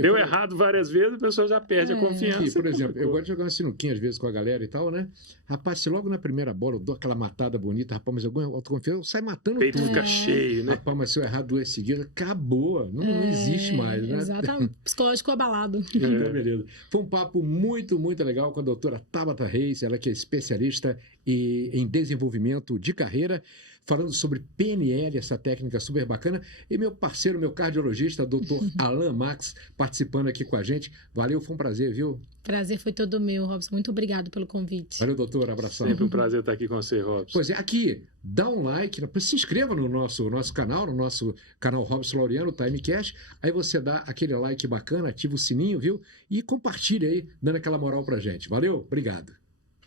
Deu errado várias vezes, a pessoa já perde a confiança. Aqui, por exemplo, eu gosto de jogar uma sinuquinha às vezes com a galera e tal, né? Rapaz, se logo na primeira bola eu dou aquela matada bonita, rapaz, mas eu ganho autoconfiança, eu saio matando peito tudo. Fica cheio, né? Rapaz, mas se eu errar 2 seguidas, acabou. Não existe mais, né? Exatamente. Psicológico abalado. Então, beleza. Foi um papo muito, muito legal com a doutora Tabata Reis, ela que é especialista em desenvolvimento de carreira, falando sobre PNL, essa técnica super bacana, e meu parceiro, meu cardiologista, doutor Alan Max, participando aqui com a gente. Valeu, foi um prazer, viu? Prazer foi todo meu, Robson. Muito obrigado pelo convite. Valeu, doutor, abração. Sempre um prazer estar aqui com você, Robson. Pois é, aqui, dá um like, se inscreva no nosso canal, no nosso canal Robson Laureano, Timecast, aí você dá aquele like bacana, ativa o sininho, viu? E compartilha aí, dando aquela moral pra gente. Valeu, obrigado.